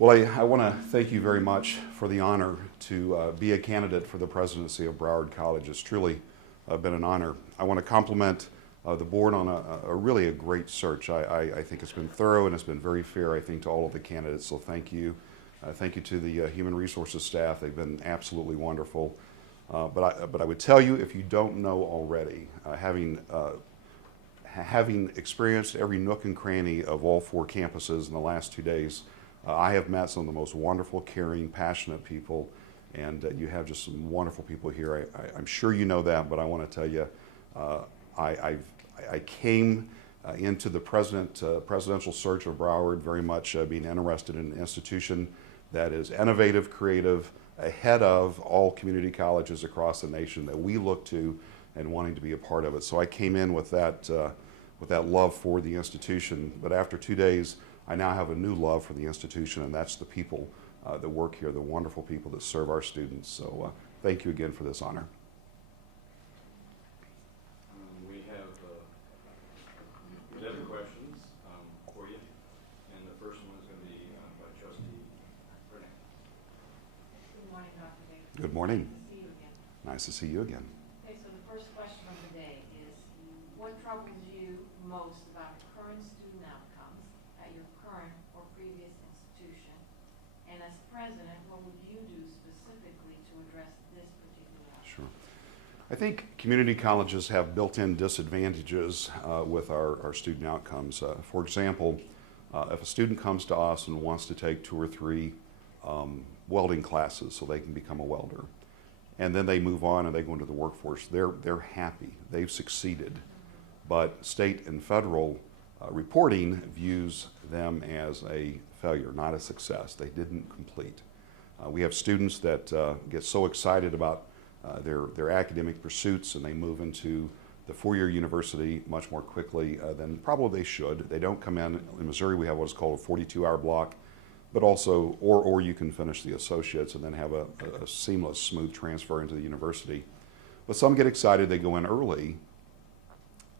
Well, I want to thank you very much for the honor to be a candidate for the presidency of Broward College. It's truly been an honor. I want to compliment the board on a really a great search. I think it's been thorough and it's been very fair, I think, to all of the candidates, so thank you. Thank you to the Human Resources staff. They've been absolutely wonderful. But I would tell you, if you don't know already, having experienced every nook and cranny of all 4 campuses in the last 2 days, I have met some of the most wonderful, caring, passionate people, and you have just some wonderful people here. I'm sure you know that, but I want to tell you, I came into the presidential search of Broward very much being interested in an institution that is innovative, creative, ahead of all community colleges across the nation that we look to and wanting to be a part of it. So I came in with that love for the institution, but after 2 days, I now have a new love for the institution, and that's the people that work here, the wonderful people that serve our students. So thank you again for this honor. We have 11 questions for you, and the first one is going to be by Trustee Burnett. Good morning, Dr. Davis. Good morning. Nice to see you again. Nice to see you again. Okay, so the first question of the day is, what troubles you most about current student outcomes at your current or previous institution? And as president, what would you do specifically to address this particular outcome? Sure. I think community colleges have built-in disadvantages with our student outcomes. For example, if a student comes to us and wants to take 2 or 3 welding classes so they can become a welder, and then they move on and they go into the workforce, they're happy, they've succeeded. But state and federal reporting views them as a failure, not a success. They didn't complete. We have students that get so excited about their academic pursuits, and they move into the 4-year university much more quickly than probably they should. They don't come in Missouri, we have what's called a 42-hour block, but also, or you can finish the associates and then have a seamless, smooth transfer into the university. But some get excited, they go in early.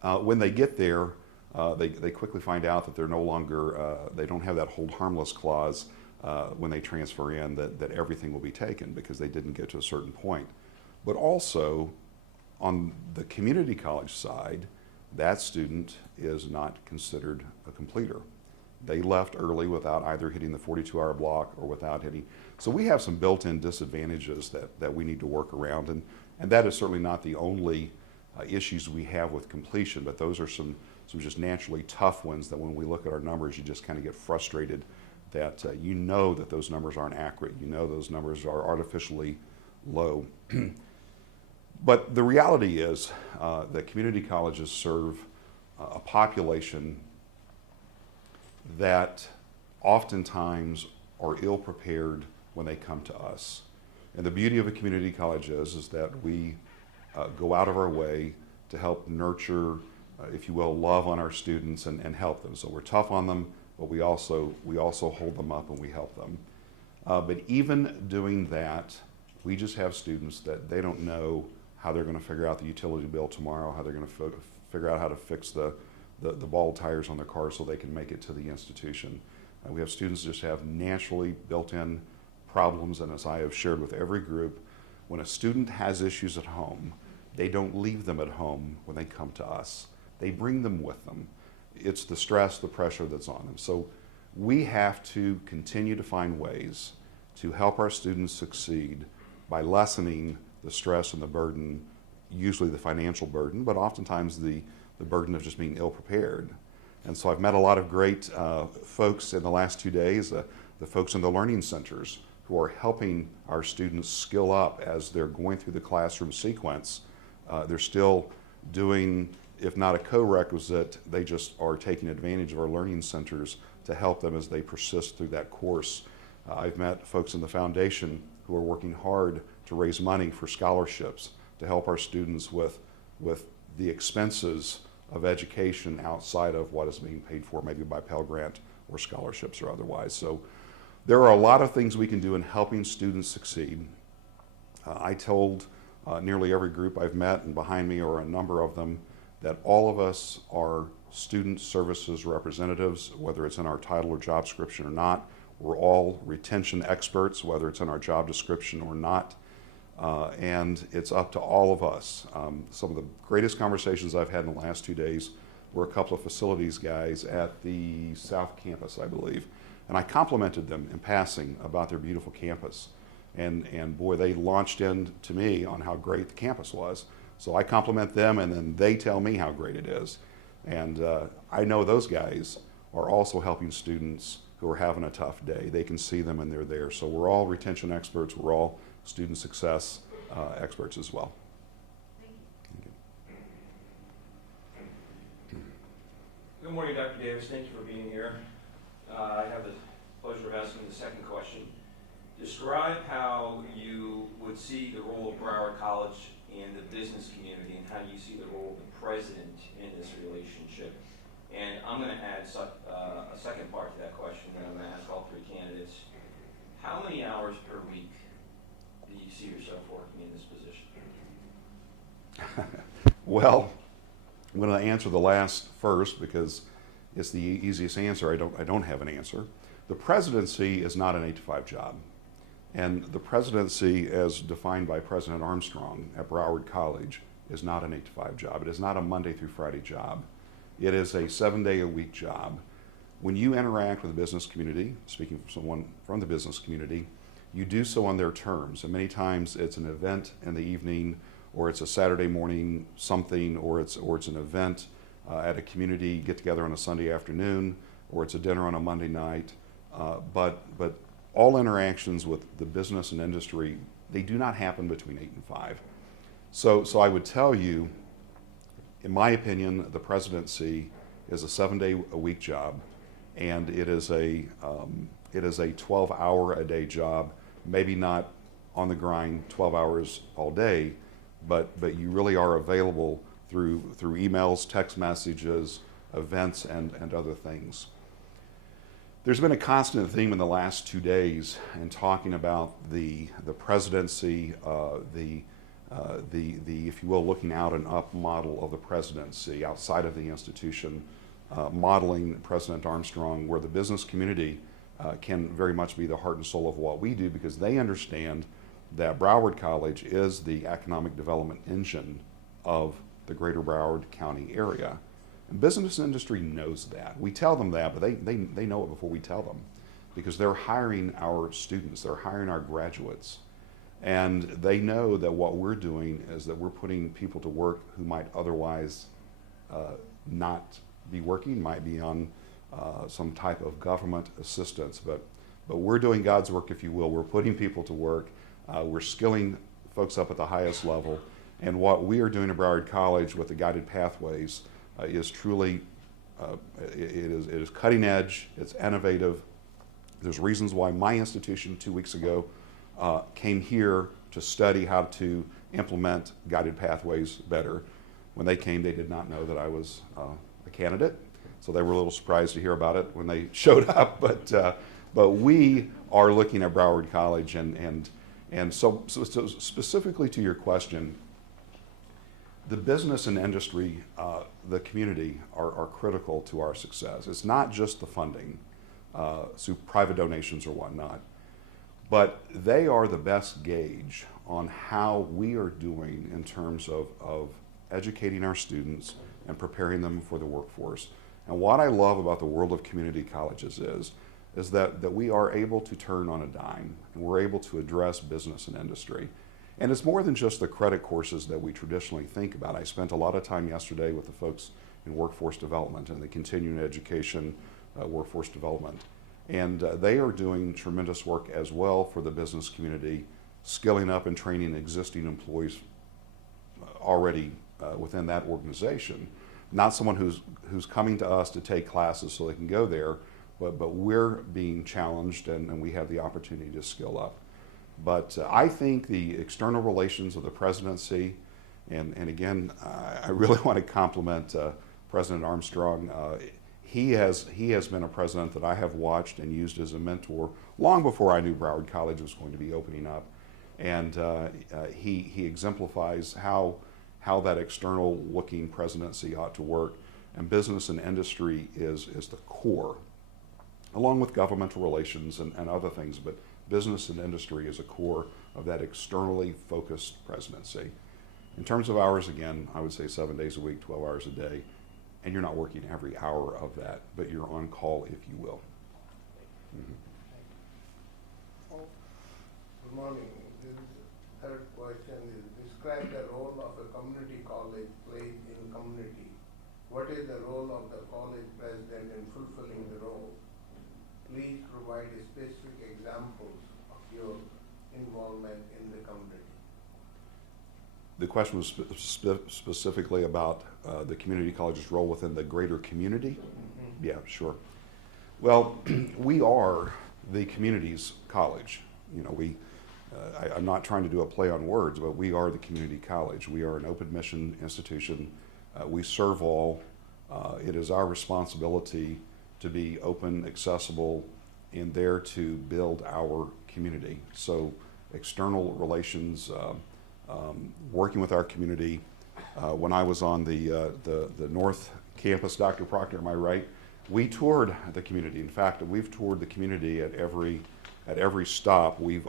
When they get there, they quickly find out that they're no longer, they don't have that hold harmless clause when they transfer in, that everything will be taken because they didn't get to a certain point. But also, on the community college side, that student is not considered a completer. They left early without either hitting the 42-hour block or without hitting. So we have some built-in disadvantages that we need to work around, and that is certainly not the only issues we have with completion, but those are some just naturally tough ones that when we look at our numbers, you just kind of get frustrated that you know that those numbers aren't accurate. You know those numbers are artificially low. But the reality is that community colleges serve a population that oftentimes are ill prepared when they come to us. And the beauty of a community college is that we go out of our way to help nurture, if you will, love on our students and help them. So we're tough on them, but we also hold them up and we help them. But even doing that, we just have students that they don't know how they're going to figure out the utility bill tomorrow, how they're going to figure out how to fix the ball tires on their car so they can make it to the institution. We have students that just have naturally built-in problems, and as I have shared with every group, when a student has issues at home, they don't leave them at home when they come to us. They bring them with them. It's the stress, the pressure that's on them. So we have to continue to find ways to help our students succeed by lessening the stress and the burden, usually the financial burden, but oftentimes the burden of just being ill prepared. And so I've met a lot of great folks in the last 2 days, the folks in the learning centers who are helping our students skill up as they're going through the classroom sequence. They're still doing, if not a co-requisite, they just are taking advantage of our learning centers to help them as they persist through that course. I've met folks in the foundation who are working hard to raise money for scholarships to help our students with the expenses of education outside of what is being paid for maybe by Pell Grant or scholarships or otherwise. So there are a lot of things we can do in helping students succeed. I told nearly every group I've met, and behind me are a number of them, that all of us are student services representatives, whether it's in our title or job description or not. We're all retention experts, whether it's in our job description or not. And it's up to all of us. Some of the greatest conversations I've had in the last 2 days were a couple of facilities guys at the South Campus, I believe. And I complimented them in passing about their beautiful campus. And boy, they launched in to me on how great the campus was. So I compliment them, and then they tell me how great it is. And I know those guys are also helping students who are having a tough day. They can see them and they're there. So we're all retention experts. We're all student success experts as well. Thank you. Thank you. Good morning, Dr. Davis. Thank you for being here. I have the pleasure of asking the second question. Describe how you would see the role of Broward College in the business community, and how you see the role of the president in this relationship. And I'm going to add a second part to that question that I'm going to ask all three candidates. How many hours per week do you see yourself working in this position? Well, I'm going to answer the last first because it's the easiest answer. I don't have an answer. The presidency is not an 8-to-5 job. And the presidency, as defined by President Armstrong at Broward College, is not an 8-to-5 job. It is not a Monday through Friday job. It is a 7-day-a-week job. When you interact with the business community, speaking from someone from the business community, you do so on their terms. And many times it's an event in the evening, or it's a Saturday morning something, or it's an event at a community get-together on a Sunday afternoon, or it's a dinner on a Monday night. But all interactions with the business and industry, they do not happen between 8 and 5. So I would tell you, in my opinion, the presidency is a 7-day-a-week job, and it is a 12-hour-a-day job. Maybe not on the grind 12 hours all day, but you really are available through emails, text messages, events, and other things. There's been a constant theme in the last 2 days in talking about the presidency, if you will, looking out and up model of the presidency outside of the institution, modeling President Armstrong, where the business community can very much be the heart and soul of what we do, because they understand that Broward College is the economic development engine of the greater Broward County area. And business industry knows that. We tell them that, but they know it before we tell them, because they're hiring our students, they're hiring our graduates. And they know that what we're doing is that we're putting people to work who might otherwise not be working, might be on some type of government assistance. But we're doing God's work, if you will. We're putting people to work. We're skilling folks up at the highest level. And what we are doing at Broward College with the guided pathways is truly, it is cutting edge, it's innovative. There's reasons why my institution 2 weeks ago came here to study how to implement guided pathways better. When they came, they did not know that I was a candidate, so they were a little surprised to hear about it when they showed up. But we are looking at Broward College, and so specifically to your question, the business and industry, the community are critical to our success. It's not just the funding through private donations or whatnot, but they are the best gauge on how we are doing in terms of educating our students and preparing them for the workforce. And what I love about the world of community colleges is that we are able to turn on a dime, and we're able to address business and industry. And it's more than just the credit courses that we traditionally think about. I spent a lot of time yesterday with the folks in workforce development and the continuing education workforce development. And they are doing tremendous work as well for the business community, skilling up and training existing employees already within that organization. Not someone who's coming to us to take classes so they can go there, but we're being challenged, and we have the opportunity to skill up. But I think the external relations of the presidency, and again, I really want to compliment President Armstrong. He has been a president that I have watched and used as a mentor long before I knew Broward College was going to be opening up. And he exemplifies how that external looking presidency ought to work. And business and industry is the core. along with governmental relations and other things, but business and industry is a core of that externally focused presidency. In terms of hours, again, I would say 7 days a week, 12 hours a day, and you're not working every hour of that, but you're on call, if you will. Mm-hmm. Good morning. This is third question is describe the role of a community college plays in community. What is the role of the college president in fulfilling the role? Please provide specific examples of your involvement in the community. The question was specifically about the community college's role within the greater community? Mm-hmm. Yeah, sure. Well, we are the community's college. You know, I'm not trying to do a play on words, but we are the community college. We are an open mission institution. We serve all. It is our responsibility to be open, accessible, and there to build our community. So external relations, working with our community. When I was on the North Campus, Dr. Proctor, am I right? We toured the community. In fact, we've toured the community at every stop. We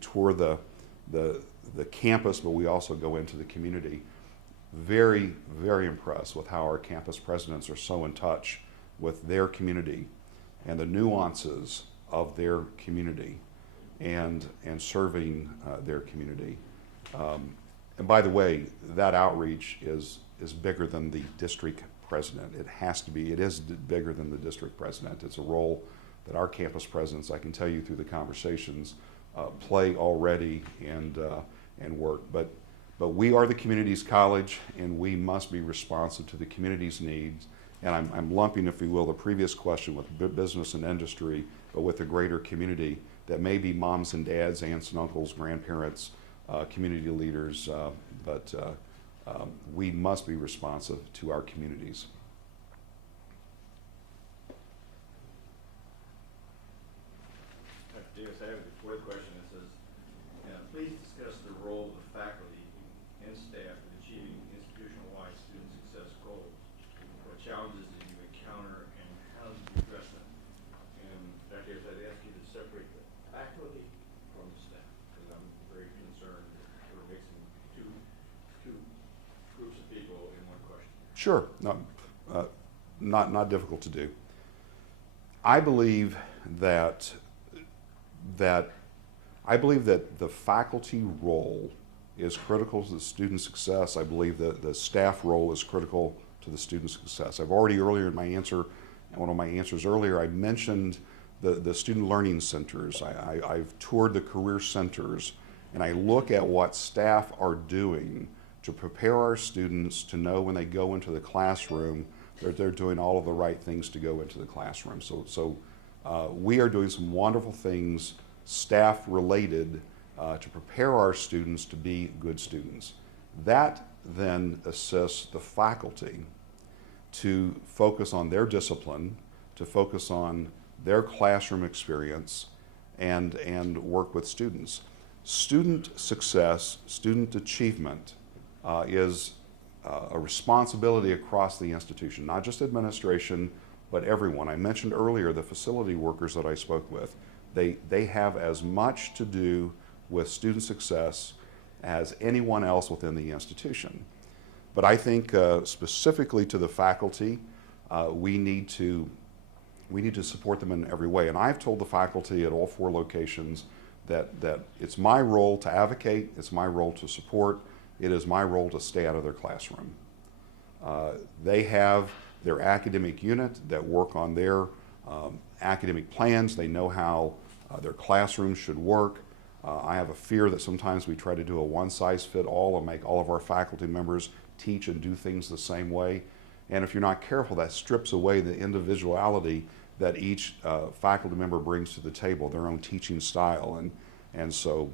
tour the campus, but we also go into the community. Very, very impressed with how our campus presidents are so in touch with their community and the nuances of their community and serving their community. And by the way, that outreach is bigger than the district president. It has to be. It is bigger than the district president. It's a role that our campus presidents, I can tell you through the conversations, play already and work. But we are the community's college, and we must be responsive to the community's needs. And I'm lumping, if you will, the previous question with business and industry, but with the greater community that may be moms and dads, aunts and uncles, grandparents, community leaders, but we must be responsive to our communities. Davis, I have a fourth question that says, please discuss the role of the faculty and staff in achieving institutional-wide student success goals. What challenges did you encounter and how did you address them? And Dr. Davis, I'd ask you to separate the faculty from the staff, because I'm very concerned that we're mixing two groups of people in one question. Sure, not difficult to do. I believe that the faculty role is critical to the student success. I believe that the staff role is critical to the student success. I've already earlier in my answer, one of my answers earlier, I mentioned the student learning centers. I've toured the career centers, and I look at what staff are doing to prepare our students to know when they go into the classroom that they're doing all of the right things to go into the classroom. So we are doing some wonderful things, staff related, to prepare our students to be good students. That then assists the faculty to focus on their discipline, to focus on their classroom experience, and work with students. Student success, student achievement is a responsibility across the institution, not just administration, but everyone. I mentioned earlier the facility workers that I spoke with. They have as much to do with student success as anyone else within the institution. But I think specifically to the faculty, we need to support them in every way. And I've told the faculty at all 4 locations that it's my role to advocate, it's my role to support, it is my role to stay out of their classroom. They have their academic unit that work on their academic plans. They know how their classrooms should work. I have a fear that sometimes we try to do a one-size-fit-all and make all of our faculty members teach and do things the same way. And if you're not careful, that strips away the individuality that each faculty member brings to the table, their own teaching style. And so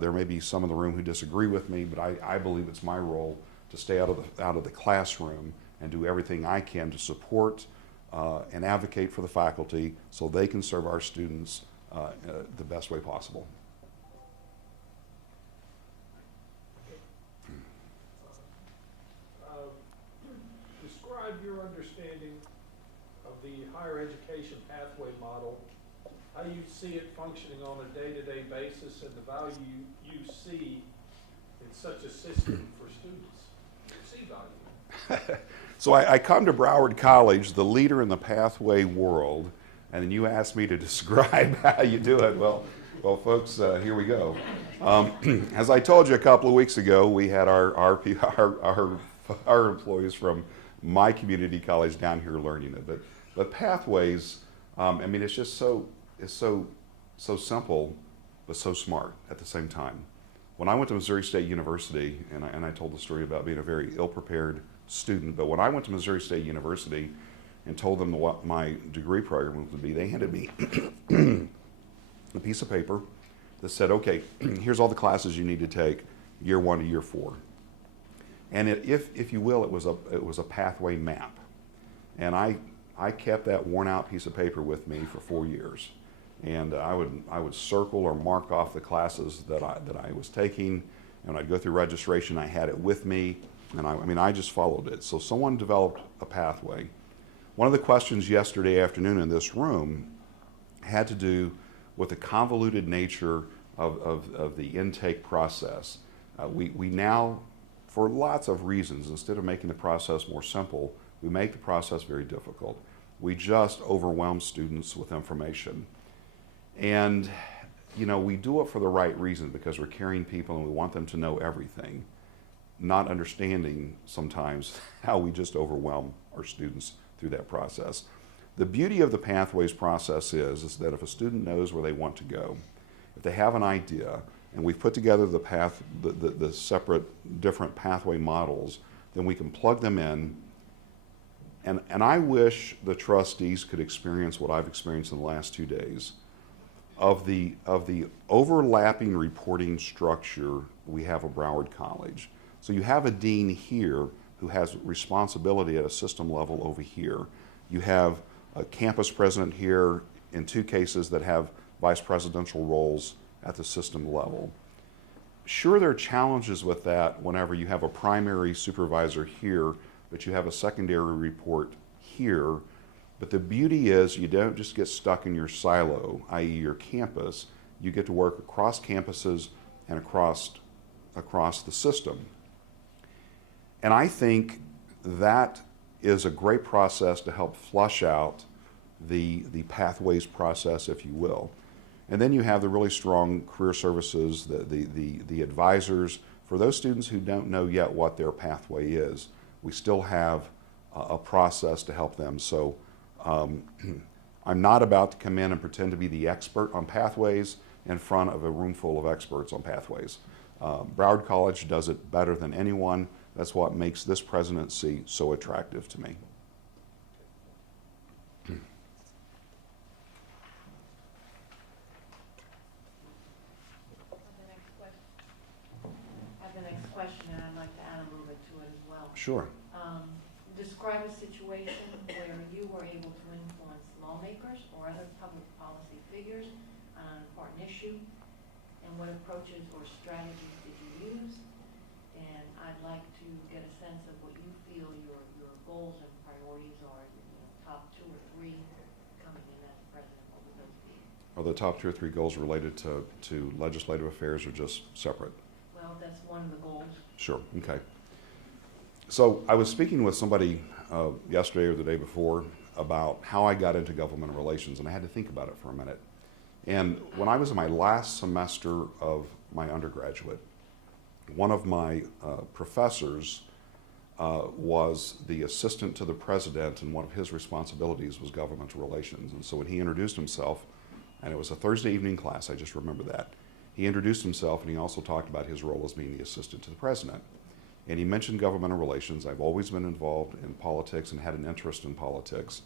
there may be some in the room who disagree with me, but I believe it's my role to stay out of the classroom and do everything I can to support and advocate for the faculty so they can serve our students the best way possible. Describe your understanding of the higher education pathway model, how you see it functioning on a day-to-day basis, and the value you see in such a system for students. You see value. So I come to Broward College, the leader in the pathway world, and then you ask me to describe how you do it. Well, folks, here we go. As I told you a couple of weeks ago, we had our employees from my community college down here learning it. But pathways, I mean, it's just so simple, but so smart at the same time. When I went to Missouri State University, and I told the story about being a very ill-prepared student, but when I went to Missouri State University and told them what my degree program would be, they handed me a piece of paper that said, okay, here's all the classes you need to take year 1 to year 4. And if you will, it was a pathway map. And I kept that worn out piece of paper with me for 4 years. And I would circle or mark off the classes that I was taking, and I'd go through registration. I had it with me, and I just followed it. So someone developed a pathway. One of the questions yesterday afternoon in this room had to do with the convoluted nature of the intake process. We now, for lots of reasons, instead of making the process more simple, we make the process very difficult. We just overwhelm students with information. And, you know, we do it for the right reason, because we're caring people and we want them to know everything, not understanding sometimes how we just overwhelm our students through that process. The beauty of the pathways process is that if a student knows where they want to go, if they have an idea, and we've put together the separate different pathway models, then we can plug them in. And I wish the trustees could experience what I've experienced in the last 2 days of the overlapping reporting structure we have at Broward College. So you have a dean here who has responsibility at a system level over here. You have a campus president here in 2 cases that have vice presidential roles at the system level. Sure, there are challenges with that whenever you have a primary supervisor here, but you have a secondary report here. But the beauty is you don't just get stuck in your silo, i.e. your campus. You get to work across campuses and across the system. And I think that is a great process to help flush out the pathways process, if you will. And then you have the really strong career services, the advisors. For those students who don't know yet what their pathway is, we still have a process to help them. So I'm not about to come in and pretend to be the expert on pathways in front of a room full of experts on pathways. Broward College does it better than anyone. That's what makes this presidency so attractive to me. I have the next question, and I'd like to add a little bit to it as well. Sure. Describe a situation where you were able to influence lawmakers or other public policy figures on an important issue, and what approaches or strategies did you use? And I'd like to get a sense of what you feel your goals and priorities are, top 2 or 3 coming in as president. What would those be? Are the top 2 or 3 goals related to legislative affairs or just separate? Well, that's one of the goals. Sure, okay. So I was speaking with somebody yesterday or the day before about how I got into government relations, and I had to think about it for a minute. And when I was in my last semester of my undergraduate, one of my professors was the assistant to the president, and one of his responsibilities was governmental relations. And so when he introduced himself, and it was a Thursday evening class, I just remember that, he introduced himself and he also talked about his role as being the assistant to the president. And he mentioned governmental relations. I've always been involved in politics and had an interest in politics.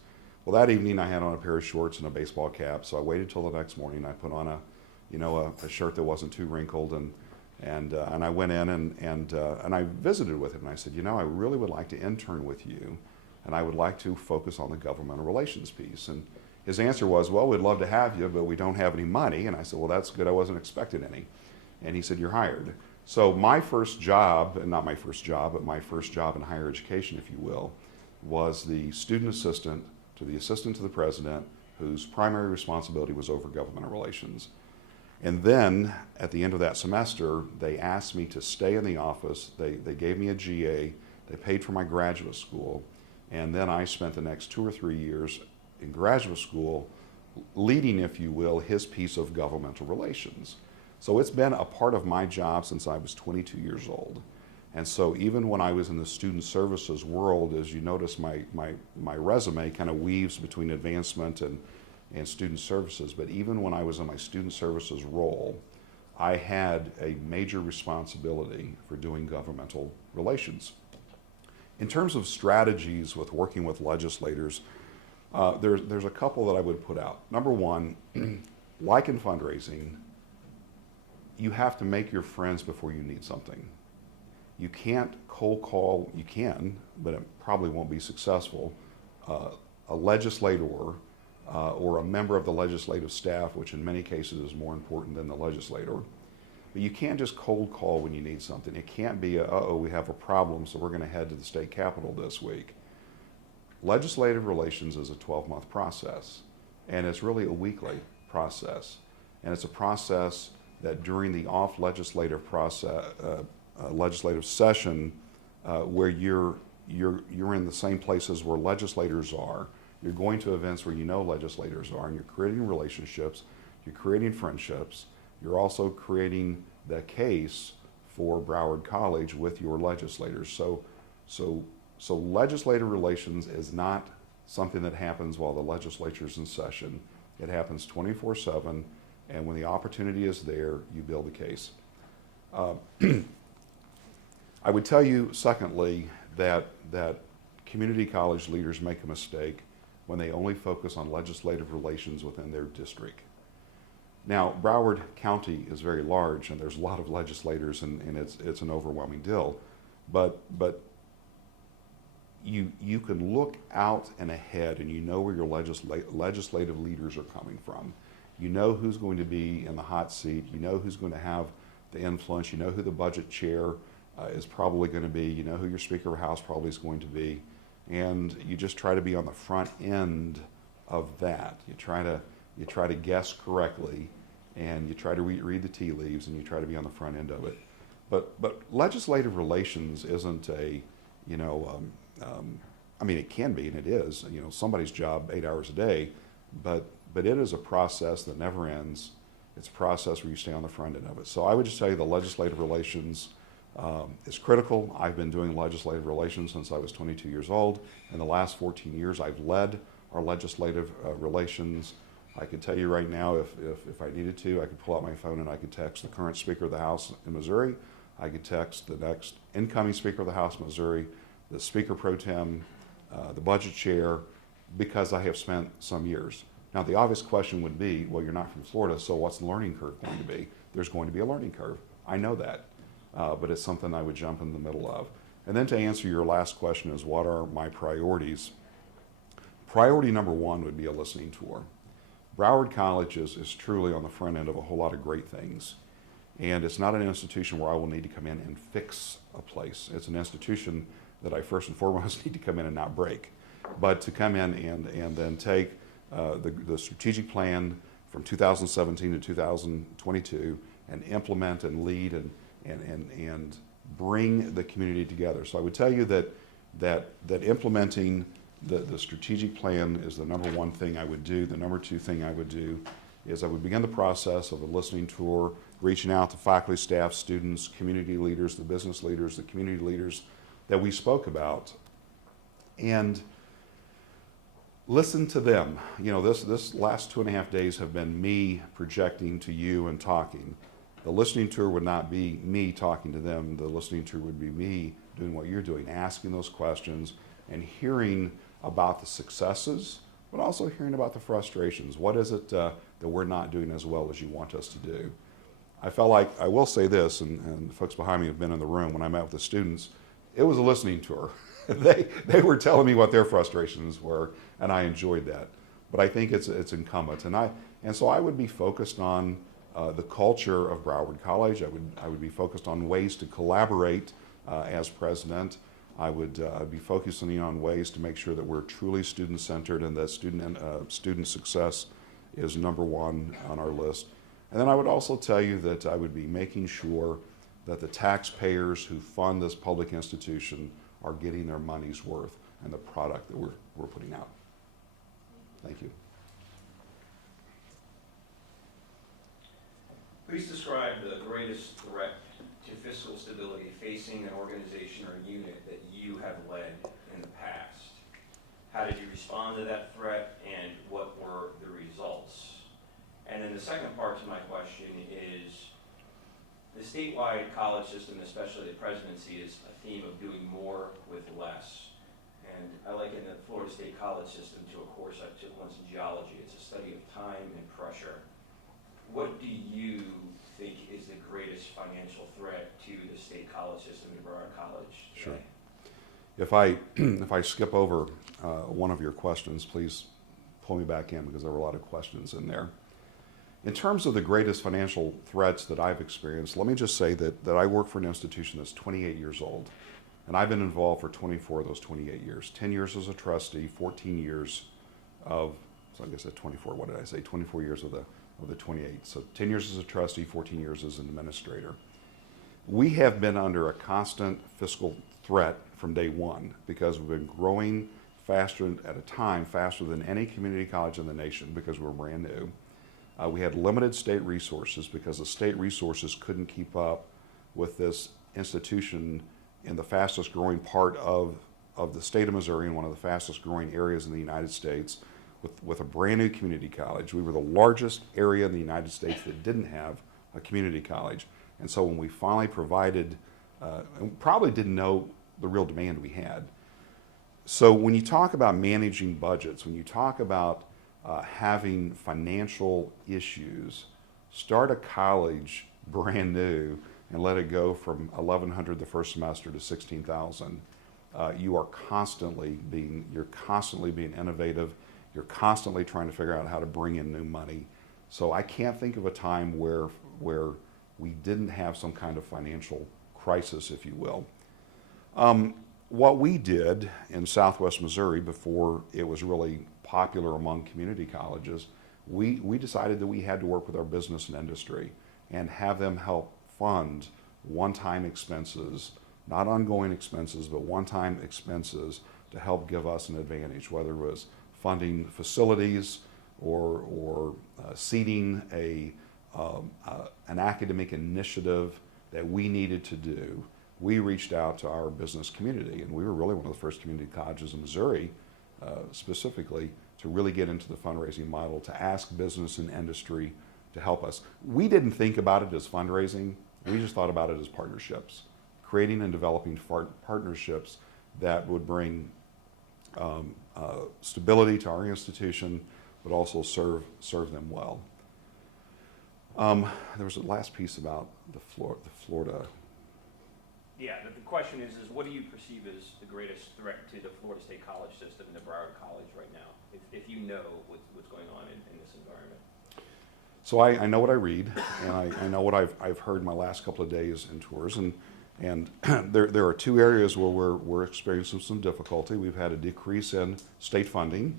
Well, that evening I had on a pair of shorts and a baseball cap, so I waited till the next morning. I put on a shirt that wasn't too wrinkled, and I went in and I visited with him. And I said, I really would like to intern with you, and I would like to focus on the governmental relations piece. And his answer was, well, we'd love to have you, but we don't have any money. And I said, well, that's good. I wasn't expecting any. And he said, you're hired. So my first job, and not my first job, but my first job in higher education, if you will, was the student assistant to to the assistant to the president, whose primary responsibility was over governmental relations. And then at the end of that semester, they asked me to stay in the office. They gave me a GA, they paid for my graduate school, and then I spent the next 2 or 3 years in graduate school leading, if you will, his piece of governmental relations. So it's been a part of my job since I was 22 years old. And so even when I was in the student services world, as you notice, my resume kind of weaves between advancement and student services. But even when I was in my student services role, I had a major responsibility for doing governmental relations. In terms of strategies with working with legislators, there's a couple that I would put out. Number one, like in fundraising, you have to make your friends before you need something. You can't cold call, you can, but it probably won't be successful, a legislator or a member of the legislative staff, which in many cases is more important than the legislator. But you can't just cold call when you need something. It can't be, uh-oh, we have a problem, so we're going to head to the state capitol this week. Legislative relations is a 12-month process, and it's really a weekly process. And it's a process that during the off legislative process, legislative session, where you're in the same places where legislators are, you're going to events where you know legislators are, and you're creating relationships, you're creating friendships, you're also creating the case for Broward College with your legislators. So legislative relations is not something that happens while the legislature's in session. It happens 24/7, and when the opportunity is there, you build a case. I would tell you, secondly, that community college leaders make a mistake when they only focus on legislative relations within their district. Now, Broward County is very large, and there's a lot of legislators, and it's an overwhelming deal. But you can look out and ahead, and you know where your legislative leaders are coming from. You know who's going to be in the hot seat. You know who's going to have the influence. You know who the budget chair is probably going to be. You know who your Speaker of House probably is going to be. And you just try to be on the front end of that. You try to guess correctly, and you try to read the tea leaves, and you try to be on the front end of it. But legislative relations isn't a, I mean, it can be, and it is, somebody's job 8 hours a day, but it is a process that never ends. It's a process where you stay on the front end of it. So I would just tell you the legislative relations is critical. I've been doing legislative relations since I was 22 years old. In the last 14 years, I've led our legislative relations. I could tell you right now, if I needed to, I could pull out my phone and I could text the current Speaker of the House in Missouri. I could text the next incoming Speaker of the House in Missouri, the Speaker Pro Tem, the budget chair, because I have spent some years. Now, the obvious question would be, well, you're not from Florida, so what's the learning curve going to be? There's going to be a learning curve. I know that, but it's something I would jump in the middle of. And then to answer your last question is, what are my priorities? Priority number one would be a listening tour. Broward College is truly on the front end of a whole lot of great things. And it's not an institution where I will need to come in and fix a place. It's an institution that I first and foremost need to come in and not break. But to come in and then take the strategic plan from 2017 to 2022 and implement and lead and bring the community together. So I would tell you that implementing the strategic plan is the number one thing I would do. The number two thing I would do is I would begin the process of a listening tour, reaching out to faculty, staff, students, community leaders, the business leaders, the community leaders that we spoke about, and listen to them. This last 2.5 days have been me projecting to you and talking. The listening tour would not be me talking to them. The listening tour would be me doing what you're doing, asking those questions and hearing about the successes, but also hearing about the frustrations. What is it that we're not doing as well as you want us to do? I felt like, I will say this, and the folks behind me have been in the room when I met with the students, it was a listening tour. They were telling me what their frustrations were, and I enjoyed that. But I think it's incumbent, and so I would be focused on the culture of Broward College. I would be focused on ways to collaborate as president. I'd be focusing on ways to make sure that we're truly student-centered and that student success is number one on our list. And then I would also tell you that I would be making sure that the taxpayers who fund this public institution are getting their money's worth and the product that we're putting out. Thank you. Please describe the greatest threat to fiscal stability facing an organization or unit that you have led in the past. How did you respond to that threat, and what were the results? And then the second part to my question is, the statewide college system, especially the presidency, is a theme of doing more with less. And I liken the Florida State College system to a course I took once in geology. It's a study of time and pressure. What do you think is the greatest financial threat to the state college system in Broward College today? Sure. If I skip over one of your questions, please pull me back in because there were a lot of questions in there. In terms of the greatest financial threats that I've experienced, let me just say that I work for an institution that's 28 years old, and I've been involved for 24 of those 28 years. 10 years as a trustee, 14 years of, so I guess at 24, what did I say? 24 years of the 28. So 10 years as a trustee, 14 years as an administrator. We have been under a constant fiscal threat from day one because we've been growing faster at a time, faster than any community college in the nation because we're brand new. We had limited state resources because the state resources couldn't keep up with this institution in the fastest growing part of the state of Missouri and one of the fastest growing areas in the United States with a brand new community college. We were the largest area in the United States that didn't have a community college. And so when we finally provided, and we probably didn't know the real demand we had. So when you talk about managing budgets, when you talk about having financial issues, start a college brand new and let it go from $1,100 the first semester to $16,000. You're constantly being innovative. You're constantly trying to figure out how to bring in new money. So I can't think of a time where we didn't have some kind of financial crisis, if you will. What we did in Southwest Missouri before it was really popular among community colleges, we decided that we had to work with our business and industry and have them help fund one-time expenses, not ongoing expenses, but one-time expenses to help give us an advantage, whether it was funding facilities or seeding an academic initiative that we needed to do. We reached out to our business community, and we were really one of the first community colleges in Missouri specifically to really get into the fundraising model, to ask business and industry to help us. We didn't think about it as fundraising. We just thought about it as partnerships, creating and developing partnerships that would bring stability to our institution, but also serve them well. There was a last piece about the Florida. Yeah, the question is what do you perceive as the greatest threat to the Florida State College system and the Broward College right now, if you know what's going on in this environment? So I know what I read, and I know what I've heard my last couple of days in tours, and there are two areas where we're experiencing some difficulty. We've had a decrease in state funding,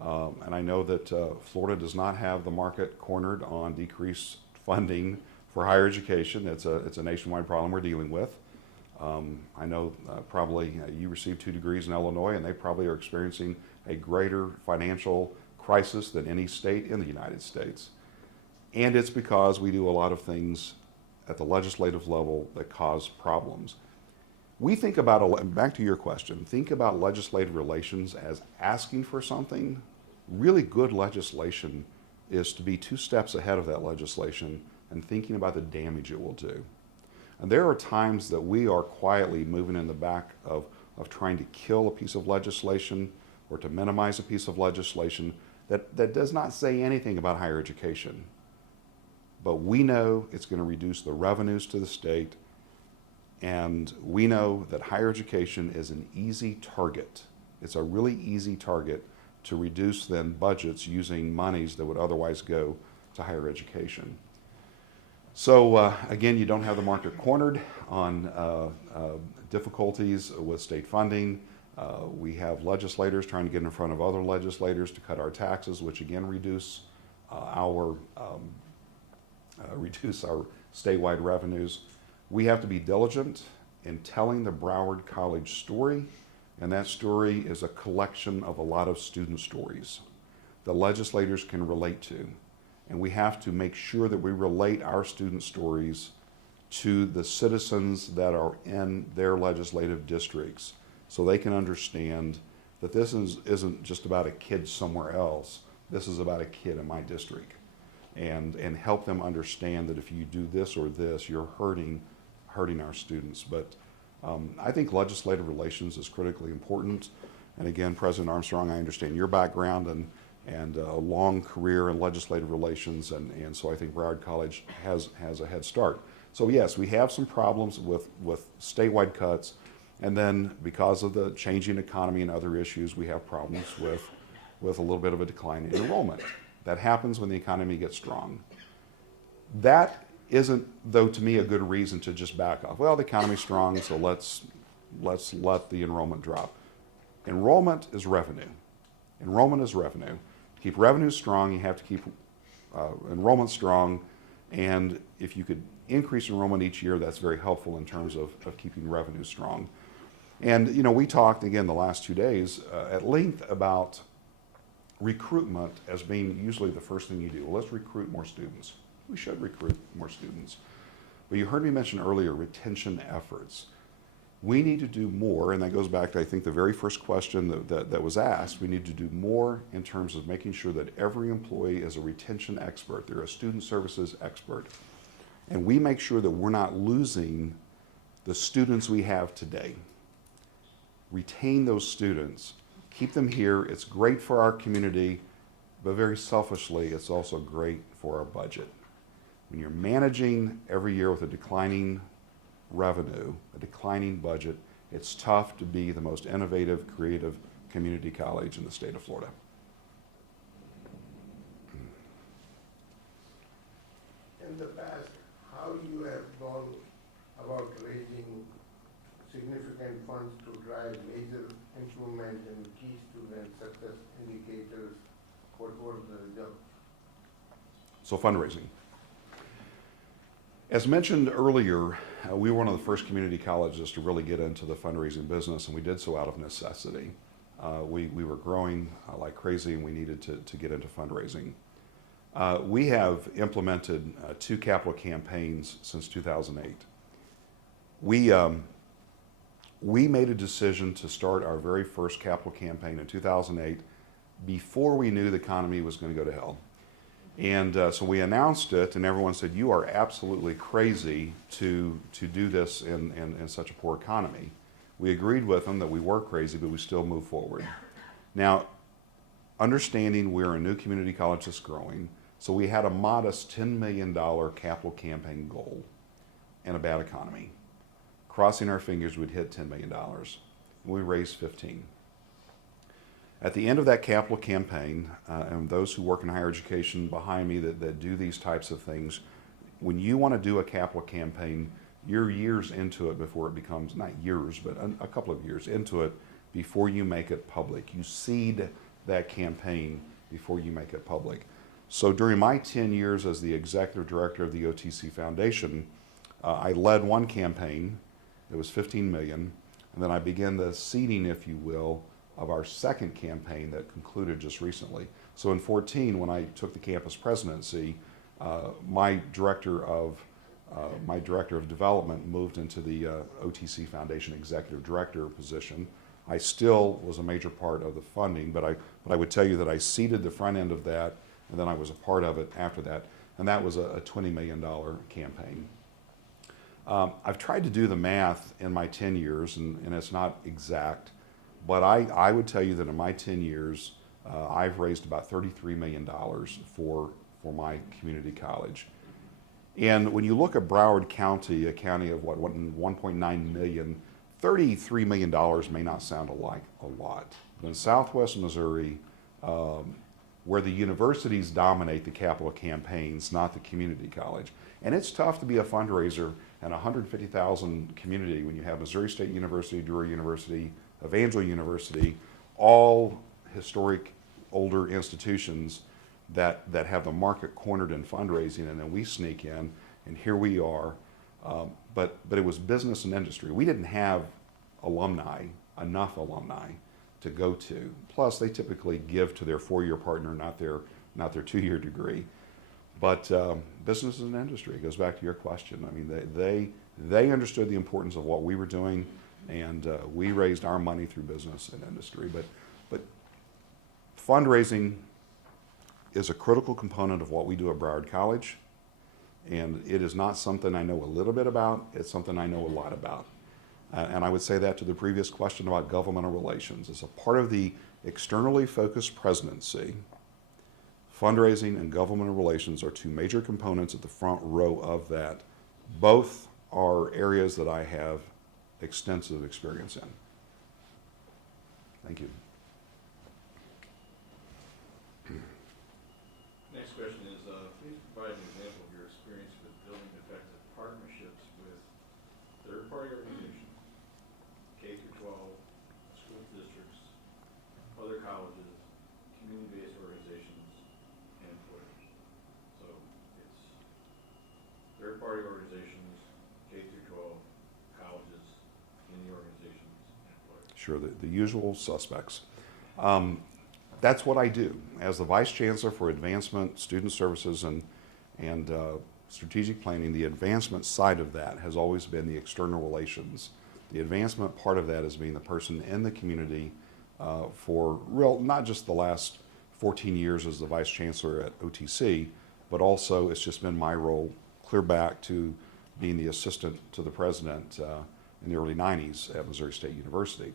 and I know that Florida does not have the market cornered on decreased funding for higher education. It's a nationwide problem we're dealing with. I know probably you received 2 degrees in Illinois, and they probably are experiencing a greater financial crisis than any state in the United States. And it's because we do a lot of things at the legislative level that cause problems. We think about, back to your question, think about legislative relations as asking for something. Really good legislation is to be 2 steps ahead of that legislation and thinking about the damage it will do. And there are times that we are quietly moving in the back of trying to kill a piece of legislation or to minimize a piece of legislation that does not say anything about higher education. But we know it's going to reduce the revenues to the state, and we know that higher education is an easy target. It's a really easy target to reduce then budgets using monies that would otherwise go to higher education. So again, you don't have the market cornered on difficulties with state funding. We have legislators trying to get in front of other legislators to cut our taxes, which again reduce our statewide revenues. We have to be diligent in telling the Broward College story, and that story is a collection of a lot of student stories that legislators can relate to. And we have to make sure that we relate our student stories to the citizens that are in their legislative districts so they can understand that this isn't just about a kid somewhere else. This is about a kid in my district. And help them understand that if you do this or this, you're hurting our students. But I think legislative relations is critically important. And again, President Armstrong, I understand your background and a long career in legislative relations, and so I think Broward College has a head start. So yes, we have some problems with statewide cuts, and then because of the changing economy and other issues, we have problems with a little bit of a decline in enrollment. That happens when the economy gets strong. That isn't, though, to me, a good reason to just back off. Well, the economy's strong, so let's let the enrollment drop. Enrollment is revenue. Enrollment is revenue. To keep revenue strong, you have to keep enrollment strong, and if you could increase enrollment each year, that's very helpful in terms of keeping revenue strong. And you know, we talked again the last 2 days at length about recruitment as being usually the first thing you do. Well, let's recruit more students. We should recruit more students. But you heard me mention earlier retention efforts. We need to do more, and that goes back to, I think, the very first question that was asked. We need to do more in terms of making sure that every employee is a retention expert. They're a student services expert. And we make sure that we're not losing the students we have today. Retain those students. Keep them here. It's great for our community, but very selfishly, it's also great for our budget. When you're managing every year with a declining revenue, a declining budget, it's tough to be the most innovative, creative community college in the state of Florida. In the past, how you have gone about raising significant funds to drive major improvement in key student success indicators? What were the results? So fundraising. As mentioned earlier, we were one of the first community colleges to really get into the fundraising business, and we did so out of necessity. We were growing like crazy, and we needed to get into fundraising. We have implemented 2 capital campaigns since 2008. We made a decision to start our very first capital campaign in 2008 before we knew the economy was going to go to hell. And so we announced it, and everyone said, "You are absolutely crazy to do this in such a poor economy." We agreed with them that we were crazy, but we still moved forward. Now, understanding we're a new community college that's growing, so we had a modest $10 million capital campaign goal in a bad economy. Crossing our fingers, we'd hit $10 million. We raised 15. At the end of that capital campaign, and those who work in higher education behind me that do these types of things, when you want to do a capital campaign, you're years into it before it becomes, not years, but a couple of years into it before you make it public. You seed that campaign before you make it public. So during my 10 years as the executive director of the OTC Foundation, I led one campaign. It was $15 million, and then I began the seeding, if you will, of our second campaign that concluded just recently. So in 2014, when I took the campus presidency, my director of development moved into the OTC Foundation executive director position. I still was a major part of the funding, but I would tell you that I seeded the front end of that, and then I was a part of it after that, and that was a $20 million campaign. I've tried to do the math in my 10 years, and it's not exact, but I would tell you that in my 10 years, I've raised about $33 million for my community college. And when you look at Broward County, a county of 1.9 million, $33 million may not sound like a lot. But in Southwest Missouri, where the universities dominate the capital campaigns, not the community college. And it's tough to be a fundraiser in a 150,000 community when you have Missouri State University, Drury University, Evangel University, all historic older institutions that have the market cornered in fundraising, and then we sneak in, and here we are. But it was business and industry. We didn't have enough alumni to go to. Plus, they typically give to their four-year partner, not their two-year degree. But business and industry, it goes back to your question. I mean, they understood the importance of what we were doing, and we raised our money through business and industry. But fundraising is a critical component of what we do at Broward College, and it is not something I know a little bit about. It's something I know a lot about. And I would say that to the previous question about governmental relations. As a part of the externally focused presidency, fundraising and governmental relations are two major components at the front row of that. Both are areas that I have extensive experience in. Thank you. Next question is, please provide an example of your experience with building effective partnerships with third-party organizations, K through 12, school districts, other colleges, community-based organizations, and employers. So it's third-party organizations, K through 12, colleges, community organizations, and employers. Sure, the usual suspects. That's what I do. As the Vice Chancellor for Advancement, Student Services, and Strategic Planning, the advancement side of that has always been the external relations. The advancement part of that is being the person in the community for not just the last 14 years as the Vice Chancellor at OTC, but also it's just been my role clear back to being the assistant to the president in the early 90s at Missouri State University.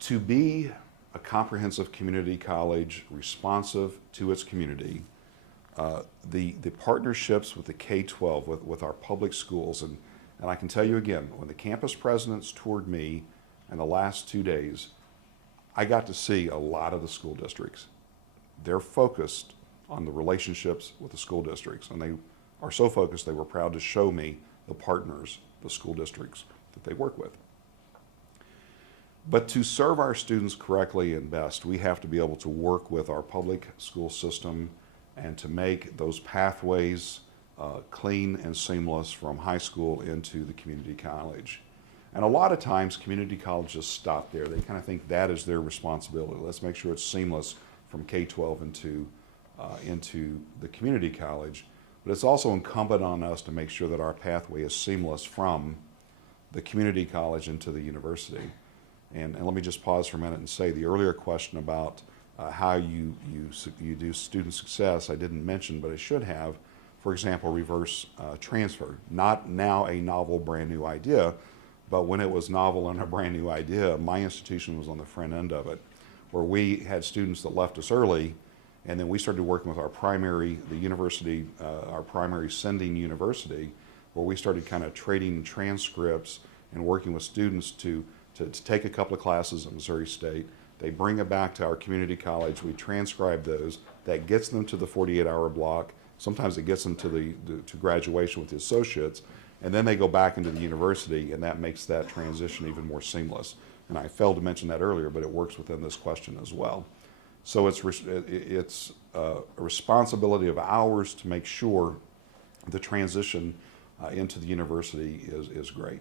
To be a comprehensive community college, responsive to its community, the partnerships with the K-12, with our public schools, and I can tell you again, when the campus presidents toured me in the last 2 days, I got to see a lot of the school districts. They're focused on the relationships with the school districts, and they are so focused they were proud to show me the partners, the school districts that they work with. But to serve our students correctly and best, we have to be able to work with our public school system and to make those pathways clean and seamless from high school into the community college. And a lot of times community colleges stop there. They kind of think that is their responsibility. Let's make sure it's seamless from K-12 into the community college. But it's also incumbent on us to make sure that our pathway is seamless from the community college into the university. And let me just pause for a minute and say the earlier question about how you do student success, I didn't mention, but I should have. For example, reverse transfer. Not now a novel, brand new idea, but when it was novel and a brand new idea, my institution was on the front end of it, where we had students that left us early, and then we started working with our primary sending university, where we started kind of trading transcripts and working with students to take a couple of classes at Missouri State. They bring it back to our community college. We transcribe those. That gets them to the 48-hour block. Sometimes it gets them to graduation with the associates, and then they go back into the university, and that makes that transition even more seamless. And I failed to mention that earlier, but it works within this question as well. So it's a responsibility of ours to make sure the transition into the university is great.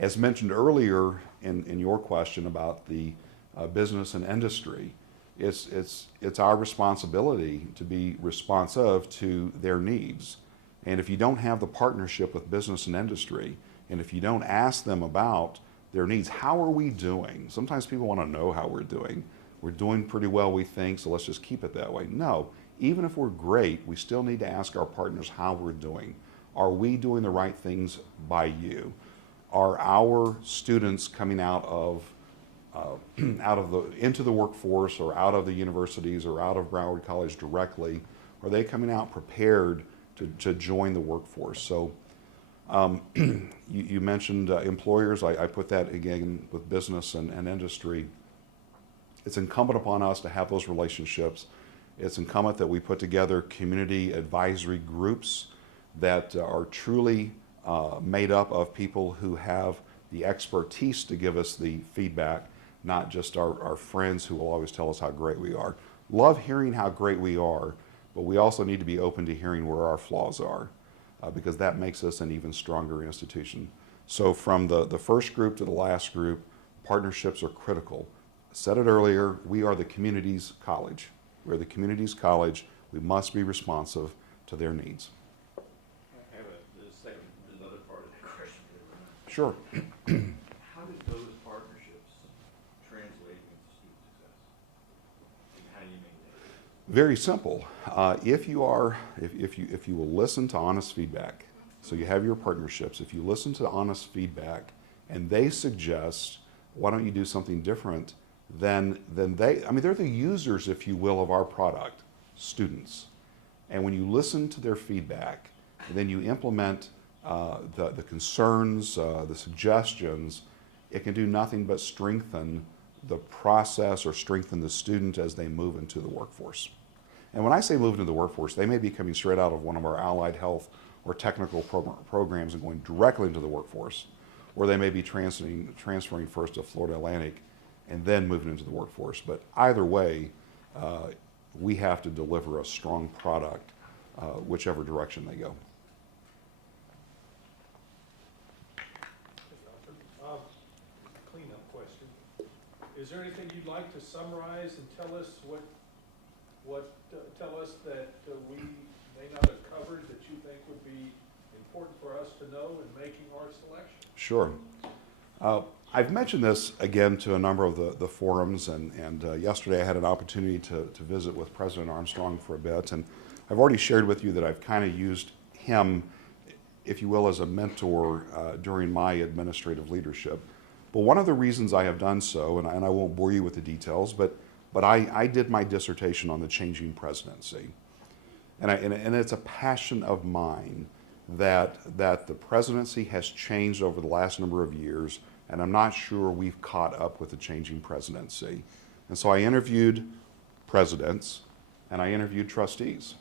As mentioned earlier in your question about the business and industry, it's our responsibility to be responsive to their needs. And if you don't have the partnership with business and industry, and if you don't ask them about their needs, how are we doing? Sometimes people want to know how we're doing. We're doing pretty well, we think, so let's just keep it that way. No, even if we're great, we still need to ask our partners how we're doing. Are we doing the right things by you? Are our students coming into the workforce or out of the universities or out of Broward College directly? Are they coming out prepared to join the workforce? So you mentioned employers. I put that again with business and industry. it's incumbent upon us to have those relationships. It's incumbent that we put together community advisory groups that are truly made up of people who have the expertise to give us the feedback, not just our friends who will always tell us how great we are. Love hearing how great we are, but we also need to be open to hearing where our flaws are, because that makes us an even stronger institution. So from the first group to the last group, partnerships are critical. I said it earlier, we are the community's college. We're the community's college. We must be responsive to their needs. I have another part of that question. Sure. How do those partnerships translate into student success? And how do you maintain it? Very simple. If you will listen to honest feedback, so you have your partnerships, if you listen to honest feedback and they suggest, why don't you do something different, then they're the users, if you will, of our product, students. And when you listen to their feedback, and then you implement the concerns, the suggestions, it can do nothing but strengthen the process or strengthen the student as they move into the workforce. And when I say move into the workforce, they may be coming straight out of one of our allied health or technical programs and going directly into the workforce, or they may be transferring first to Florida Atlantic and then moving into the workforce. But either way, we have to deliver a strong product, whichever direction they go. Cleanup question. Is there anything you'd like to summarize and tell us tell us that we may not have covered that you think would be important for us to know in making our selection? Sure. I've mentioned this again to a number of the forums, and yesterday I had an opportunity to visit with President Armstrong for a bit, and I've already shared with you that I've kind of used him, if you will, as a mentor during my administrative leadership. But one of the reasons I have done so, and I won't bore you with the details, but I did my dissertation on the changing presidency. And it's a passion of mine that the presidency has changed over the last number of years, and I'm not sure we've caught up with the changing presidency. And so I interviewed presidents and I interviewed trustees,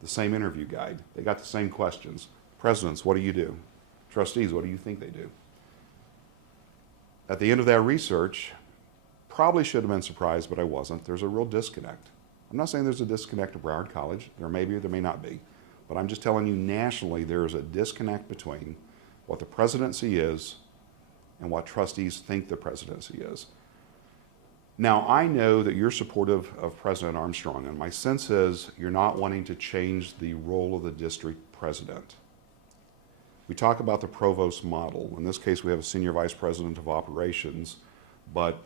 the same interview guide. They got the same questions. Presidents, what do you do? Trustees, what do you think they do? At the end of that research, probably should have been surprised, but I wasn't. There's a real disconnect. I'm not saying there's a disconnect at Broward College. There may be or there may not be. But I'm just telling you nationally there is a disconnect between what the presidency is and what trustees think the presidency is. Now, I know that you're supportive of President Armstrong, and my sense is you're not wanting to change the role of the district president. We talk about the provost model. In this case, we have a senior vice president of operations, but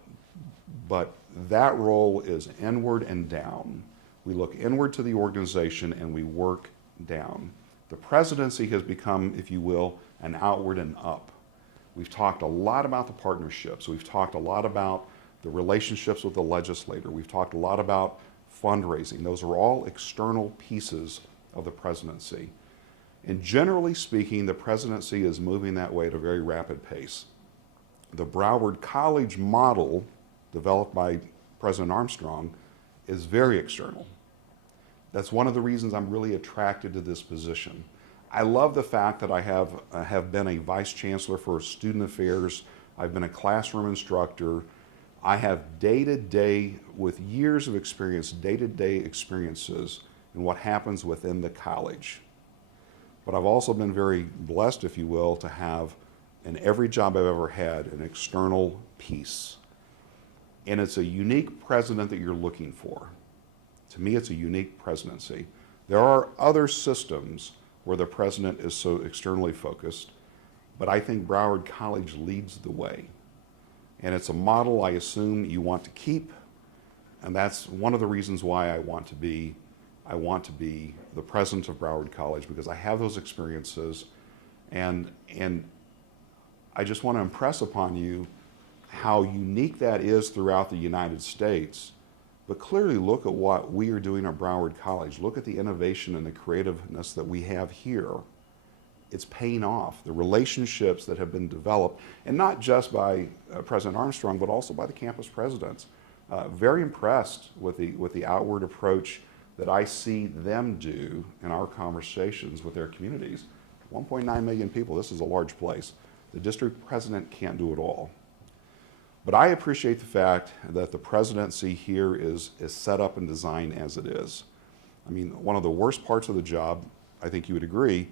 that role is inward and down. We look inward to the organization and we work down. The presidency has become, if you will, an outward and up. We've talked a lot about the partnerships. We've talked a lot about the relationships with the legislator. We've talked a lot about fundraising. Those are all external pieces of the presidency. And generally speaking, the presidency is moving that way at a very rapid pace. The Broward College model, developed by President Armstrong, is very external. That's one of the reasons I'm really attracted to this position. I love the fact that I have been a vice chancellor for student affairs. I've been a classroom instructor. I have day-to-day, with years of experience, day-to-day experiences in what happens within the college. But I've also been very blessed, if you will, to have, in every job I've ever had, an external piece. And it's a unique president that you're looking for. To me, it's a unique presidency. There are other systems where the president is so externally focused, but I think Broward College leads the way. And it's a model I assume you want to keep, and that's one of the reasons why I want to be the president of Broward College, because I have those experiences, and I just want to impress upon you how unique that is throughout the United States. But clearly look at what we are doing at Broward College. Look at the innovation and the creativeness that we have here. It's paying off. The relationships that have been developed, and not just by President Armstrong, but also by the campus presidents. very impressed with the outward approach that I see them do in our conversations with their communities. 1.9 million people, this is a large place. The district president can't do it all. But I appreciate the fact that the presidency here is set up and designed as it is. I mean, one of the worst parts of the job, I think you would agree,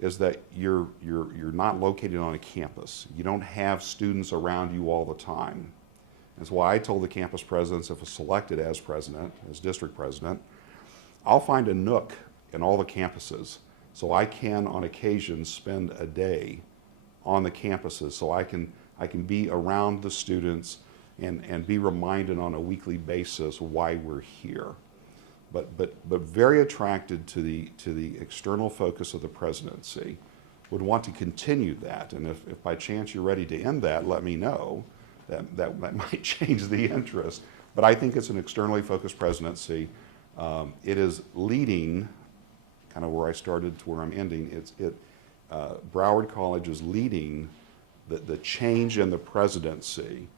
is that you're not located on a campus. You don't have students around you all the time. That's why I told the campus presidents, if selected as president, as district president, I'll find a nook in all the campuses so I can, on occasion, spend a day on the campuses so I can be around the students and be reminded on a weekly basis why we're here. But very attracted to the external focus of the presidency. Would want to continue that, and if by chance you're ready to end that, let me know. That might change the interest. But I think it's an externally focused presidency. It is leading, kind of where I started to where I'm ending. Broward College is leading the change in the presidency,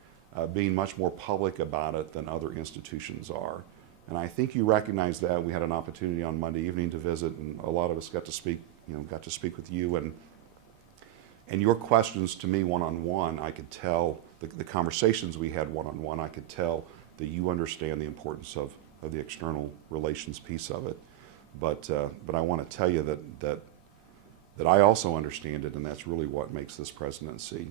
being much more public about it than other institutions are. And I think you recognize that. We had an opportunity on Monday evening to visit, and a lot of us got to speak with you, and your questions to me one-on-one, I could tell, the conversations we had one-on-one, I could tell that you understand the importance of the external relations piece of it. But I want to tell you that I also understand it, and that's really what makes this presidency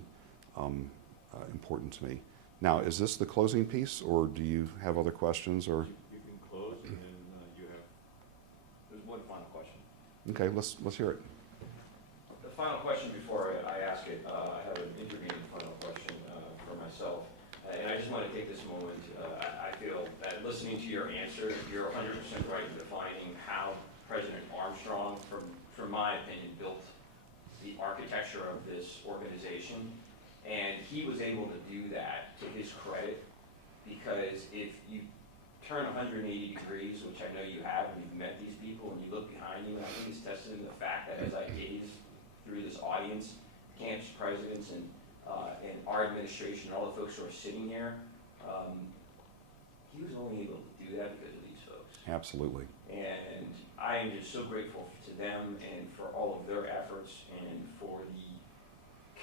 important to me. Now, is this the closing piece, or do you have other questions? Or You can close, and then you have. There's one final question. okay, let's hear it. The final question before I ask it, I have an intervening final question for myself. And I just want to take this moment. I feel that listening to your answer, you're 100% right in defining how President Armstrong, from my opinion, built the architecture of this organization. And he was able to do that, to his credit, because if you turn 180 degrees, which I know you have, and you've met these people, and you look behind you, and I think it's tested in the fact that as I gaze through this audience, campus presidents and our administration, all the folks who are sitting here, he was only able to do that because of these folks. Absolutely. And I am just so grateful to them and for all of their efforts and for the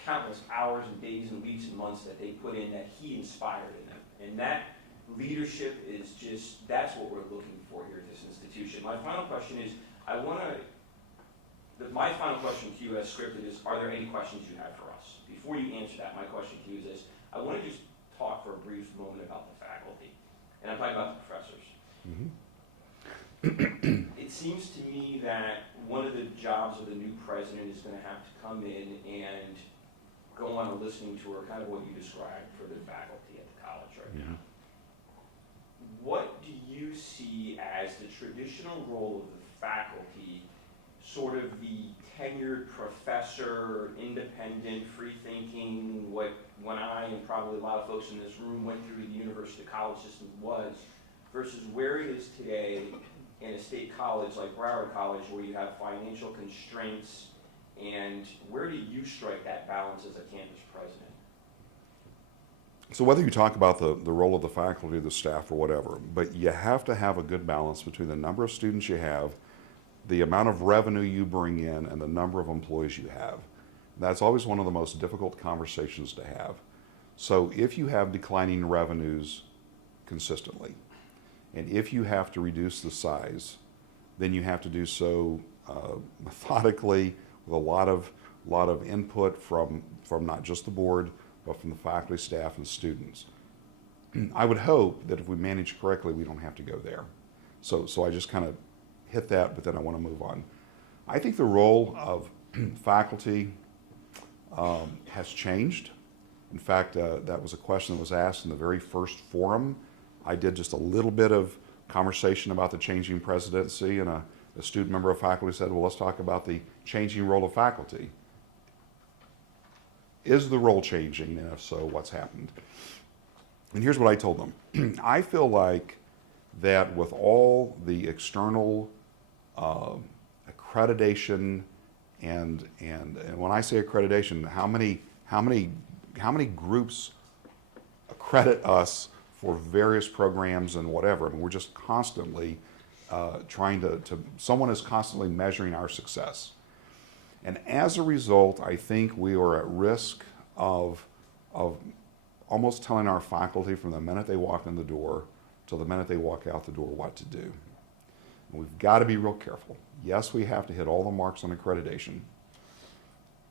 countless hours and days and weeks and months that they put in, that he inspired in them. And that leadership is just, that's what we're looking for here at this institution. My final question is, my final question to you as scripted is, are there any questions you have for us? Before you answer that, my question to you is this: I want to just talk for a brief moment about the faculty. And I'm talking about the professors. Mm-hmm. It seems to me that one of the jobs of the new president is going to have to come in and go on a listening tour, kind of what you described for the faculty at the college right now. What do you see as the traditional role of the faculty, sort of the tenured professor, independent, free-thinking, when I and probably a lot of folks in this room went through the university college system was, versus where it is today in a state college like Broward College, where you have financial constraints, and where do you strike that balance as a campus president? So whether you talk about the role of the faculty, the staff, or whatever, but you have to have a good balance between the number of students you have, the amount of revenue you bring in, and the number of employees you have. That's always one of the most difficult conversations to have. So if you have declining revenues consistently, and if you have to reduce the size, then you have to do so methodically, with a lot of input from not just the board, but from the faculty, staff, and students. I would hope that if we manage correctly, we don't have to go there. So I just kind of hit that, but then I want to move on. I think the role of faculty has changed. In fact, that was a question that was asked in the very first forum. I did just a little bit of conversation about the changing presidency, and a student member of faculty said, well, let's talk about the changing role of faculty. Is the role changing, and if so, what's happened? And here's what I told them. I feel like that with all the external accreditation and when I say accreditation, how many groups accredit us for various programs and whatever. And we're just constantly someone is constantly measuring our success. And as a result, I think we are at risk of almost telling our faculty from the minute they walk in the door till the minute they walk out the door what to do. And we've got to be real careful. Yes, we have to hit all the marks on accreditation.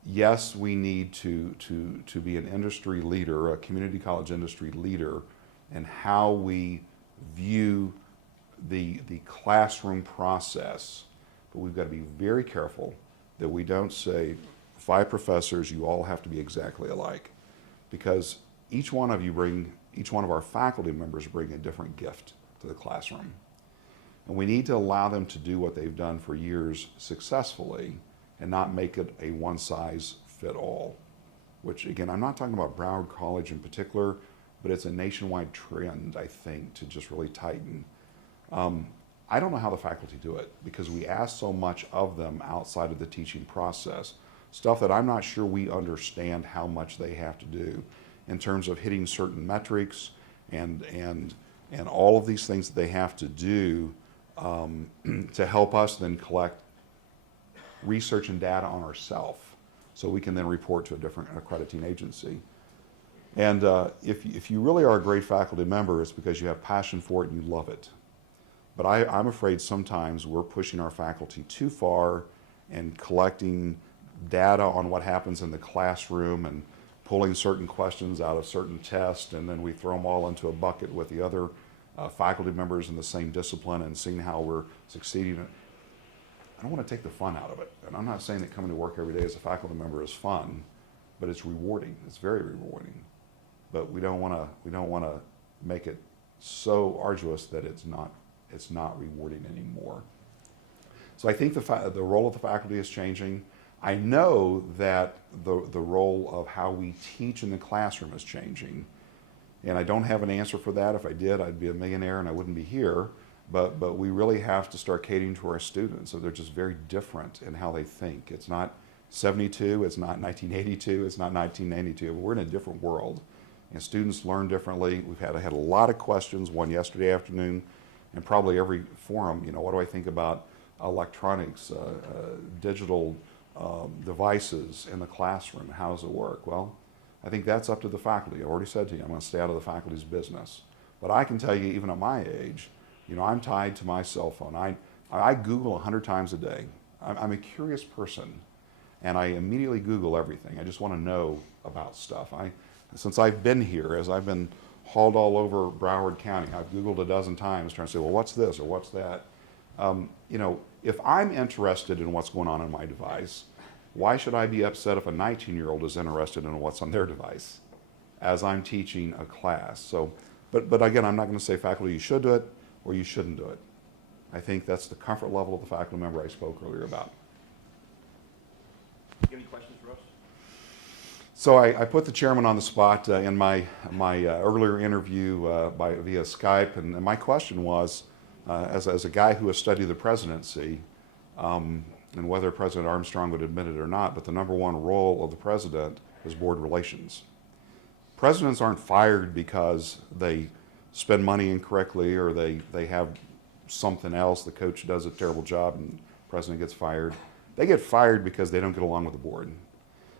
Yes, we need to be an industry leader, a community college industry leader, in how we view the classroom process. But we've got to be very careful that we don't say, 5 professors, you all have to be exactly alike. Because each one of our faculty members bring a different gift to the classroom. And we need to allow them to do what they've done for years successfully and not make it a one-size-fit-all. Which, again, I'm not talking about Broward College in particular, but it's a nationwide trend, I think, to just really tighten. I don't know how the faculty do it because we ask so much of them outside of the teaching process. Stuff that I'm not sure we understand how much they have to do in terms of hitting certain metrics and all of these things that they have to do to help us then collect research and data on ourselves so we can then report to a different accrediting agency. And if you really are a great faculty member, it's because you have passion for it and you love it. But I'm afraid sometimes we're pushing our faculty too far and collecting data on what happens in the classroom and pulling certain questions out of certain tests, and then we throw them all into a bucket with the other faculty members in the same discipline and seeing how we're succeeding. I don't want to take the fun out of it. And I'm not saying that coming to work every day as a faculty member is fun, but it's rewarding. It's very rewarding. But we don't want to make it so arduous that it's not rewarding anymore. So I think the role of the faculty is changing. I know that the role of how we teach in the classroom is changing. And I don't have an answer for that. If I did, I'd be a millionaire and I wouldn't be here. But we really have to start catering to our students. So they're just very different in how they think. It's not 72, it's not 1982, it's not 1992. We're in a different world. And students learn differently. I had a lot of questions, one yesterday afternoon, and probably every forum, what do I think about electronics, digital devices in the classroom? How does it work? Well, I think that's up to the faculty. I've already said to you, I'm going to stay out of the faculty's business. But I can tell you, even at my age, I'm tied to my cell phone. I Google 100 times a day. I'm a curious person, and I immediately Google everything. I just want to know about stuff. Since I've been here, as I've been hauled all over Broward County, I've Googled a dozen times trying to say, well, what's this or what's that? If I'm interested in what's going on in my device, why should I be upset if a 19-year-old is interested in what's on their device as I'm teaching a class? So, but again, I'm not going to say faculty, you should do it or you shouldn't do it. I think that's the comfort level of the faculty member I spoke earlier about. You have any questions for us? So I put the chairman on the spot in my earlier interview via Skype, and my question was, as a guy who has studied the presidency, and whether President Armstrong would admit it or not, but the number one role of the president is board relations. Presidents aren't fired because they spend money incorrectly or they have something else, the coach does a terrible job and the president gets fired. They get fired because they don't get along with the board.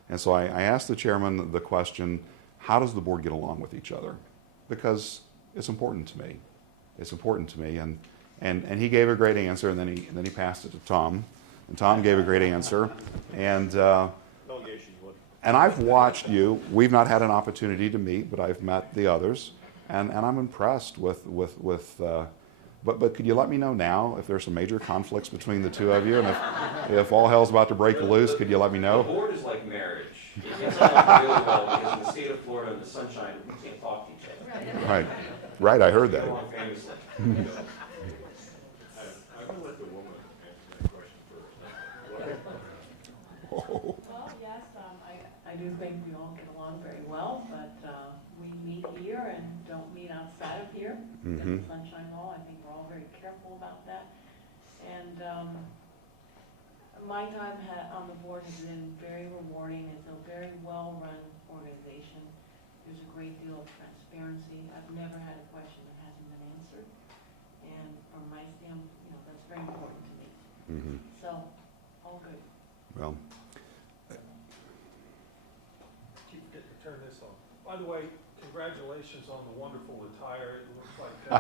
And so I asked the chairman the question, how does the board get along with each other? Because it's important to me. It's important to me. And he gave a great answer, and then he passed it to Tom. And Tom gave a great answer. And I've watched you. We've not had an opportunity to meet, but I've met the others. And I'm impressed with but could you let me know now if there's some major conflicts between the two of you? And if all hell's about to break loose, could you let me know? The board is like marriage. It gets along really well because in the state of Florida and the sunshine, we can't talk to each other. Right, I heard that. I will let the woman answer that question first. Oh. Well, yes, I do think we all get along very well, but we meet here and don't meet outside of here. Mm-hmm. In the Sunshine Law, I think we're all very careful about that. And my time on the board has been very rewarding. It's a very well-run organization. there's a great deal of transparency. I've never had a question that hasn't been answered. And from my standpoint, that's very important to me. Mhm. So, all good. Well, Chief, turn this on. By the way, congratulations on the wonderful attire. It looks like, you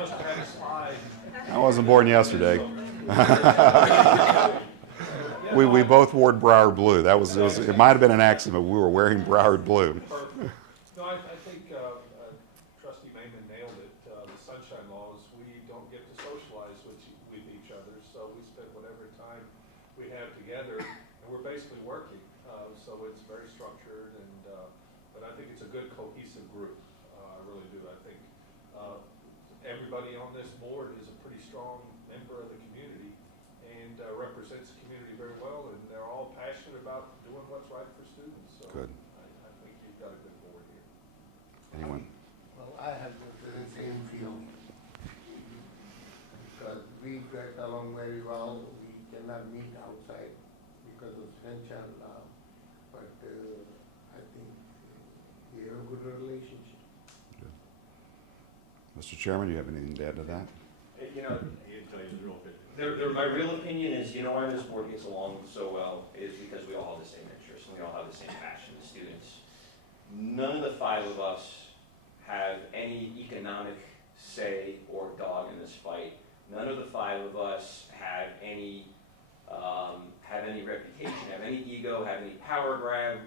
must have had a slide. I wasn't born yesterday. We both wore Broward blue. It might have been an accident, but we were wearing Broward blue. Perfect. No, I think Trustee Mayman nailed it. The sunshine laws, we don't get to socialize with each other, so we spend whatever time we have together, and we're basically working. So it's very structured, but I think it's a good cohesive group. I really do. I think everybody on this board is a pretty strong member of the community and represents the community very well, and they're all passionate about doing what's right for students. So Good. I think you've got a good board here. Anyone? Well, I have the same feeling. Because we get along very well, we cannot meet outside because of sunshine law. But I think we have a good relationship. Mr. Chairman, do you have anything to add to that? My real opinion is, why this board gets along so well is because we all have the same interests and we all have the same passion, the students. None of the five of us have any economic say or dog in this fight. None of the five of us have any reputation, have any ego, have any power grab.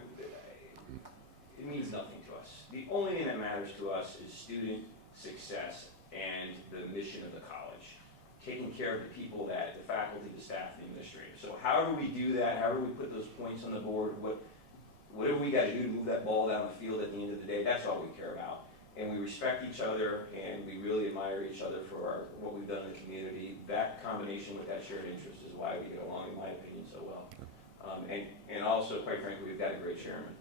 It means nothing to us. The only thing that matters to us is student success and the mission of the college, taking care of the people, the faculty, the staff, the administrators. So however we do that, however we put those points on the board, whatever we got to do to move that ball down the field at the end of the day, that's all we care about. And we respect each other, and we really admire each other for what we've done in the community. That combination with that shared interest is why we get along, in my opinion, so well. And also, quite frankly, we've got a great chairman.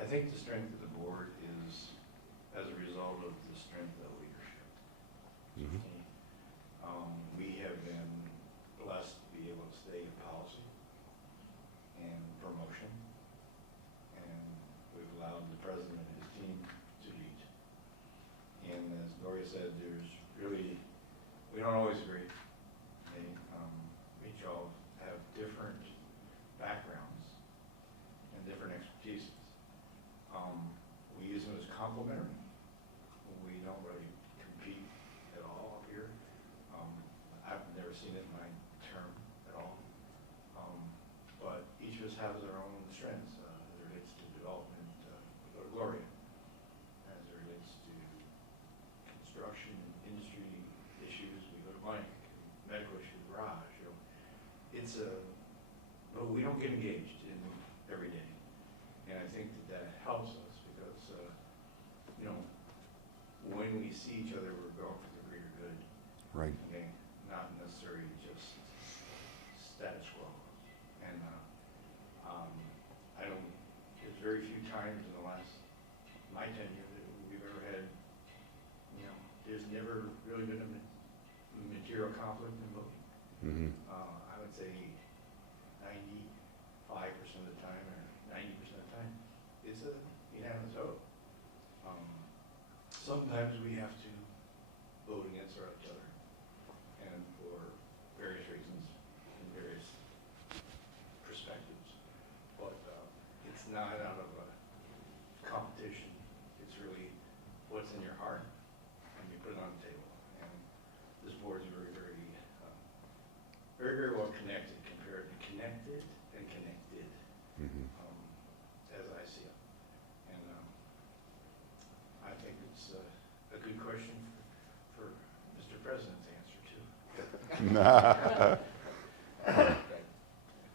I think the strength of the board is as a result of the strength of leadership. Mhm. We have been blessed to be able to stay in policy and promotion, and we've allowed the president and his team to lead. And as Gloria said, we don't always agree. We each all have different backgrounds and different expertises. We use them as complementary. We don't really compete at all up here. I've never seen it in my term at all. But each of us has our own strengths as it relates to development. We go to Gloria as it relates to construction and industry issues. We go to Mike, medical issue, garage. But we don't get engaged in every day. And I think that helps us because, when we see each other, we're going for the greater good. Right. Okay, not necessarily just status quo. And there's very few times in my tenure that we've ever had, there's never really been a material conflict in voting. Mm-hmm. I would say 95% of the time or 90% of the time, it's a unanimous vote. Sometimes we have to vote against each other, and for various reasons and various perspectives. But it's not out of a competition. It's really what's in your heart, and you put it on the table. And this board is very, very, very, very well connected compared to connected and connected, Mm-hmm. as I see it. And I think it's a good question for Mr. President to answer too.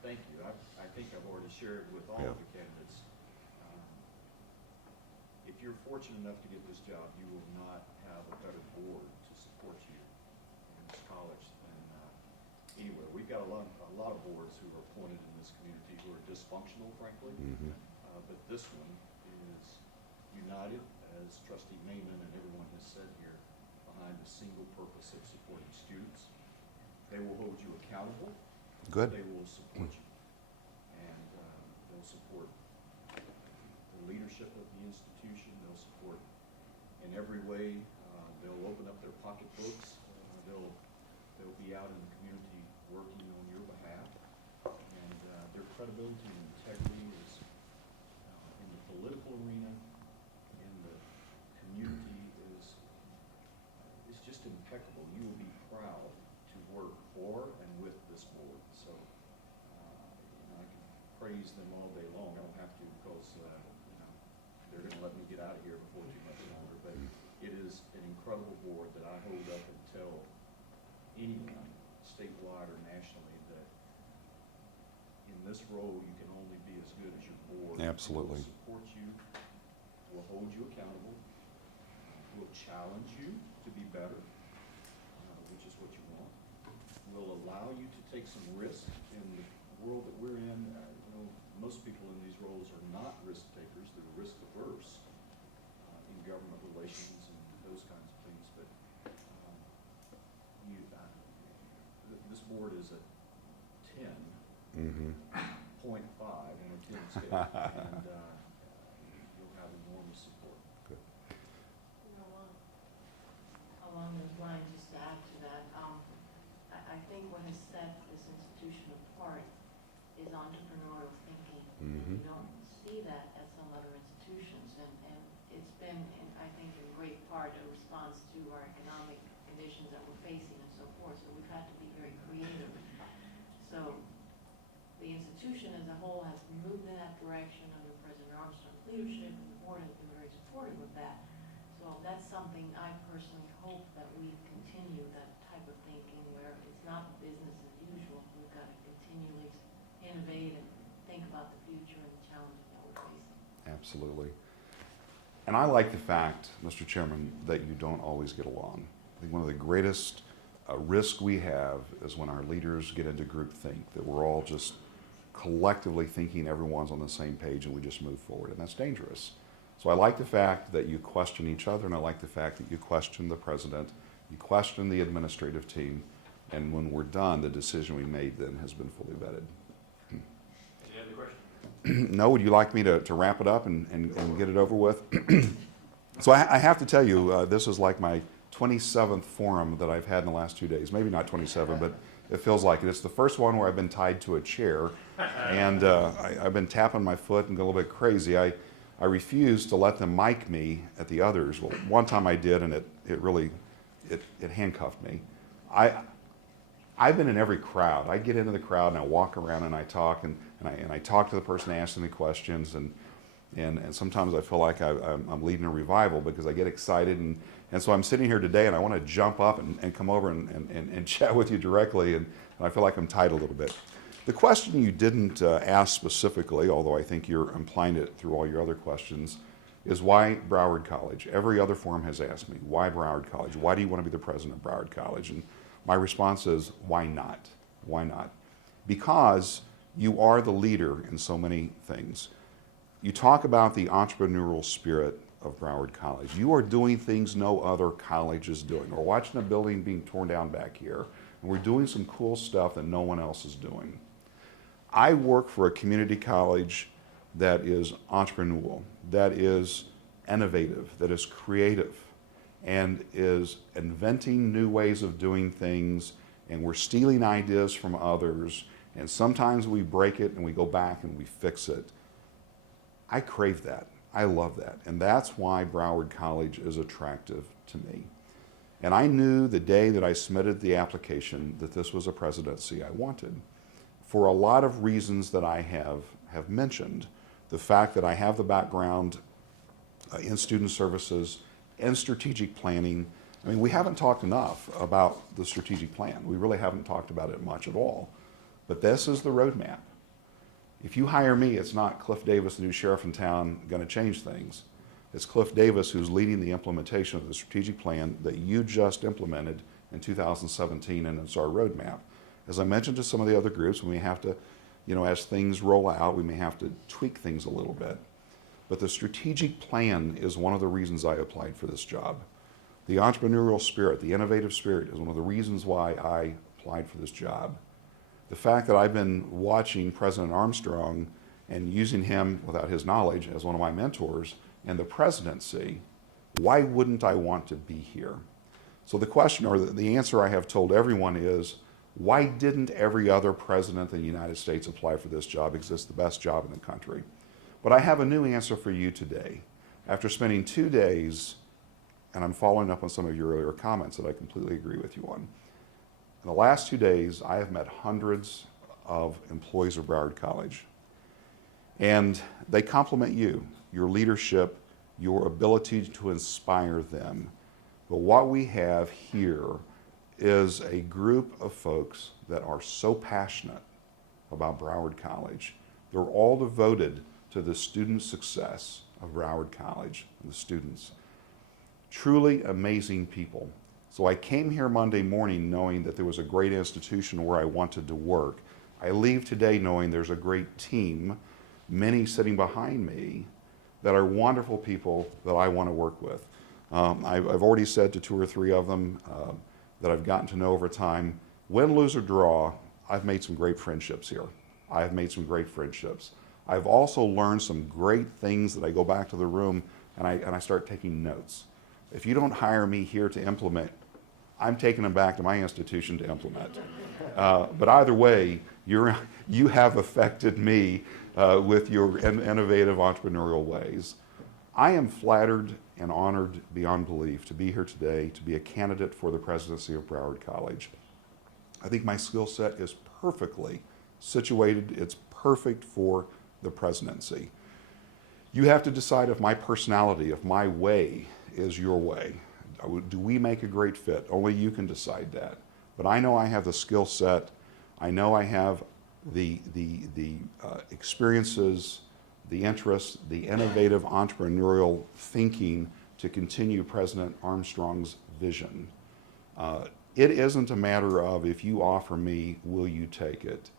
Thank you. I think I've already shared with all of the candidates. If you're fortunate enough to get this job, you will not have a better board to support you in this college than anywhere. We've got a lot of boards who are appointed in this community who are dysfunctional, frankly. Mm-hmm. But this one is united, as Trustee Mayman and everyone has said here, behind the single purpose of supporting students. They will hold you accountable Good. They will support you. And they'll support the leadership of the institution. They'll support in every way. They'll open up their pocketbooks. They'll be out in the community working on your behalf. And their credibility and integrity is in the political arena, in the community is just impeccable. You will be proud to work for and with this board. So I can praise them all day long. I don't have to because they're going to let me get out of here before too much longer. But it is an incredible board that I hold up and tell anyone, statewide or nationally, that in this role you can only be as good as your board. Absolutely. Will support you, will hold you accountable, will challenge you to be better, which is what you want, will allow you to take some risk in the world that we're in. Most people in these roles are not risk takers, they're risk averse in government relations and those kinds of things. But this board is a 10.5 on a 10 scale, and you'll have enormous support. Along those lines, just to add to that, I think what has set this institution apart is entrepreneurial thinking. You don't see that at some other institutions, and it's been, I think, in great part a response to our economic conditions that we're facing and so forth. So we've had to be very creative. So the institution as a whole has moved in that direction under President Armstrong's leadership, and the board has been very supportive of that. So that's something I personally hope that we continue, that type of thinking where it's not business as usual. We've got to continually innovate and think about the future and the challenges that we're facing. Absolutely. And I like the fact, Mr. Chairman, that you don't always get along. I think one of the greatest risks we have is when our leaders get into groupthink, that we're all just collectively thinking everyone's on the same page and we just move forward, and that's dangerous. So I like the fact that you question each other, and I like the fact that you question the president, you question the administrative team, and when we're done, the decision we made then has been fully vetted. Any other questions? No, would you like me to wrap it up and get it over with? So I have to tell you, this is like my 27th forum that I've had in the last 2 days. Maybe not 27, but it feels like it. It's the first one where I've been tied to a chair, and I've been tapping my foot and going a little bit crazy. I refused to let them mic me at the others. Well, one time I did, and it really handcuffed me. I've been in every crowd. I get into the crowd and I walk around and I talk and I talk to the person asking the questions, and sometimes I feel like I'm leading a revival because I get excited, and so I'm sitting here today and I want to jump up and come over and chat with you directly, and I feel like I'm tied a little bit. The question you didn't ask specifically, although I think you're implying it through all your other questions, is why Broward College? Every other forum has asked me, why Broward College? Why do you want to be the president of Broward College? And my response is, why not? Why not? Because you are the leader in so many things. You talk about the entrepreneurial spirit of Broward College. You are doing things no other college is doing. We're watching a building being torn down back here, and we're doing some cool stuff that no one else is doing. I work for a community college that is entrepreneurial, that is innovative, that is creative, and is inventing new ways of doing things, and we're stealing ideas from others, and sometimes we break it and we go back and we fix it. I crave that. I love that. And that's why Broward College is attractive to me. And I knew the day that I submitted the application that this was a presidency I wanted, for a lot of reasons that I have mentioned. The fact that I have the background in student services and strategic planning. I mean, we haven't talked enough about the strategic plan. We really haven't talked about it much at all. But this is the roadmap. If you hire me, it's not Cliff Davis, the new sheriff in town, going to change things. It's Cliff Davis who's leading the implementation of the strategic plan that you just implemented in 2017, and it's our roadmap. As I mentioned to some of the other groups, we may have to, as things roll out, we may have to tweak things a little bit. But the strategic plan is one of the reasons I applied for this job. The entrepreneurial spirit, the innovative spirit is one of the reasons why I applied for this job. the fact that I've been watching President Armstrong and using him without his knowledge as one of my mentors in the presidency, why wouldn't I want to be here? So the question, or the answer I have told everyone is, why didn't every other president in the United States apply for this job? Because it's the best job in the country. But I have a new answer for you today. After spending 2 days, and I'm following up on some of your earlier comments that I completely agree with you on. In the last 2 days, I have met hundreds of employees of Broward College. And they compliment you, your leadership, your ability to inspire them. But what we have here is a group of folks that are so passionate about Broward College. They're all devoted to the student success of Broward College and the students. Truly amazing people. So I came here Monday morning knowing that there was a great institution where I wanted to work. I leave today knowing there's a great team, many sitting behind me, that are wonderful people that I want to work with. I've already said to 2 or 3 of them that I've gotten to know over time, win, lose, or draw, I've made some great friendships here. I've made some great friendships. I've also learned some great things that I go back to the room and I start taking notes. If you don't hire me here to implement, I'm taking them back to my institution to implement. But either way, you have affected me with your innovative entrepreneurial ways. I am flattered and honored beyond belief to be here today to be a candidate for the presidency of Broward College. I think my skill set is perfectly situated. It's perfect for the presidency. You have to decide if my personality, if my way is your way. Do we make a great fit? Only you can decide that. But I know I have the skill set. I know I have the experiences, the interests, the innovative entrepreneurial thinking to continue President Armstrong's vision. It isn't a matter of if you offer me, will you take it?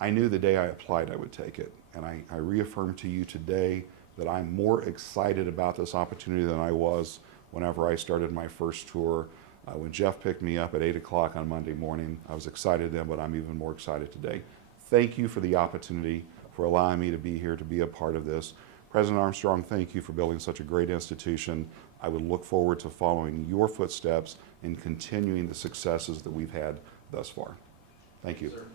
I knew the day I applied I would take it. And I reaffirm to you today that I'm more excited about this opportunity than I was whenever I started my first tour. When Jeff picked me up at 8 o'clock on Monday morning, I was excited then, but I'm even more excited today. Thank you for the opportunity, for allowing me to be here, to be a part of this. President Armstrong, thank you for building such a great institution. I would look forward to following your footsteps and continuing the successes that we've had thus far. Thank you. Sir.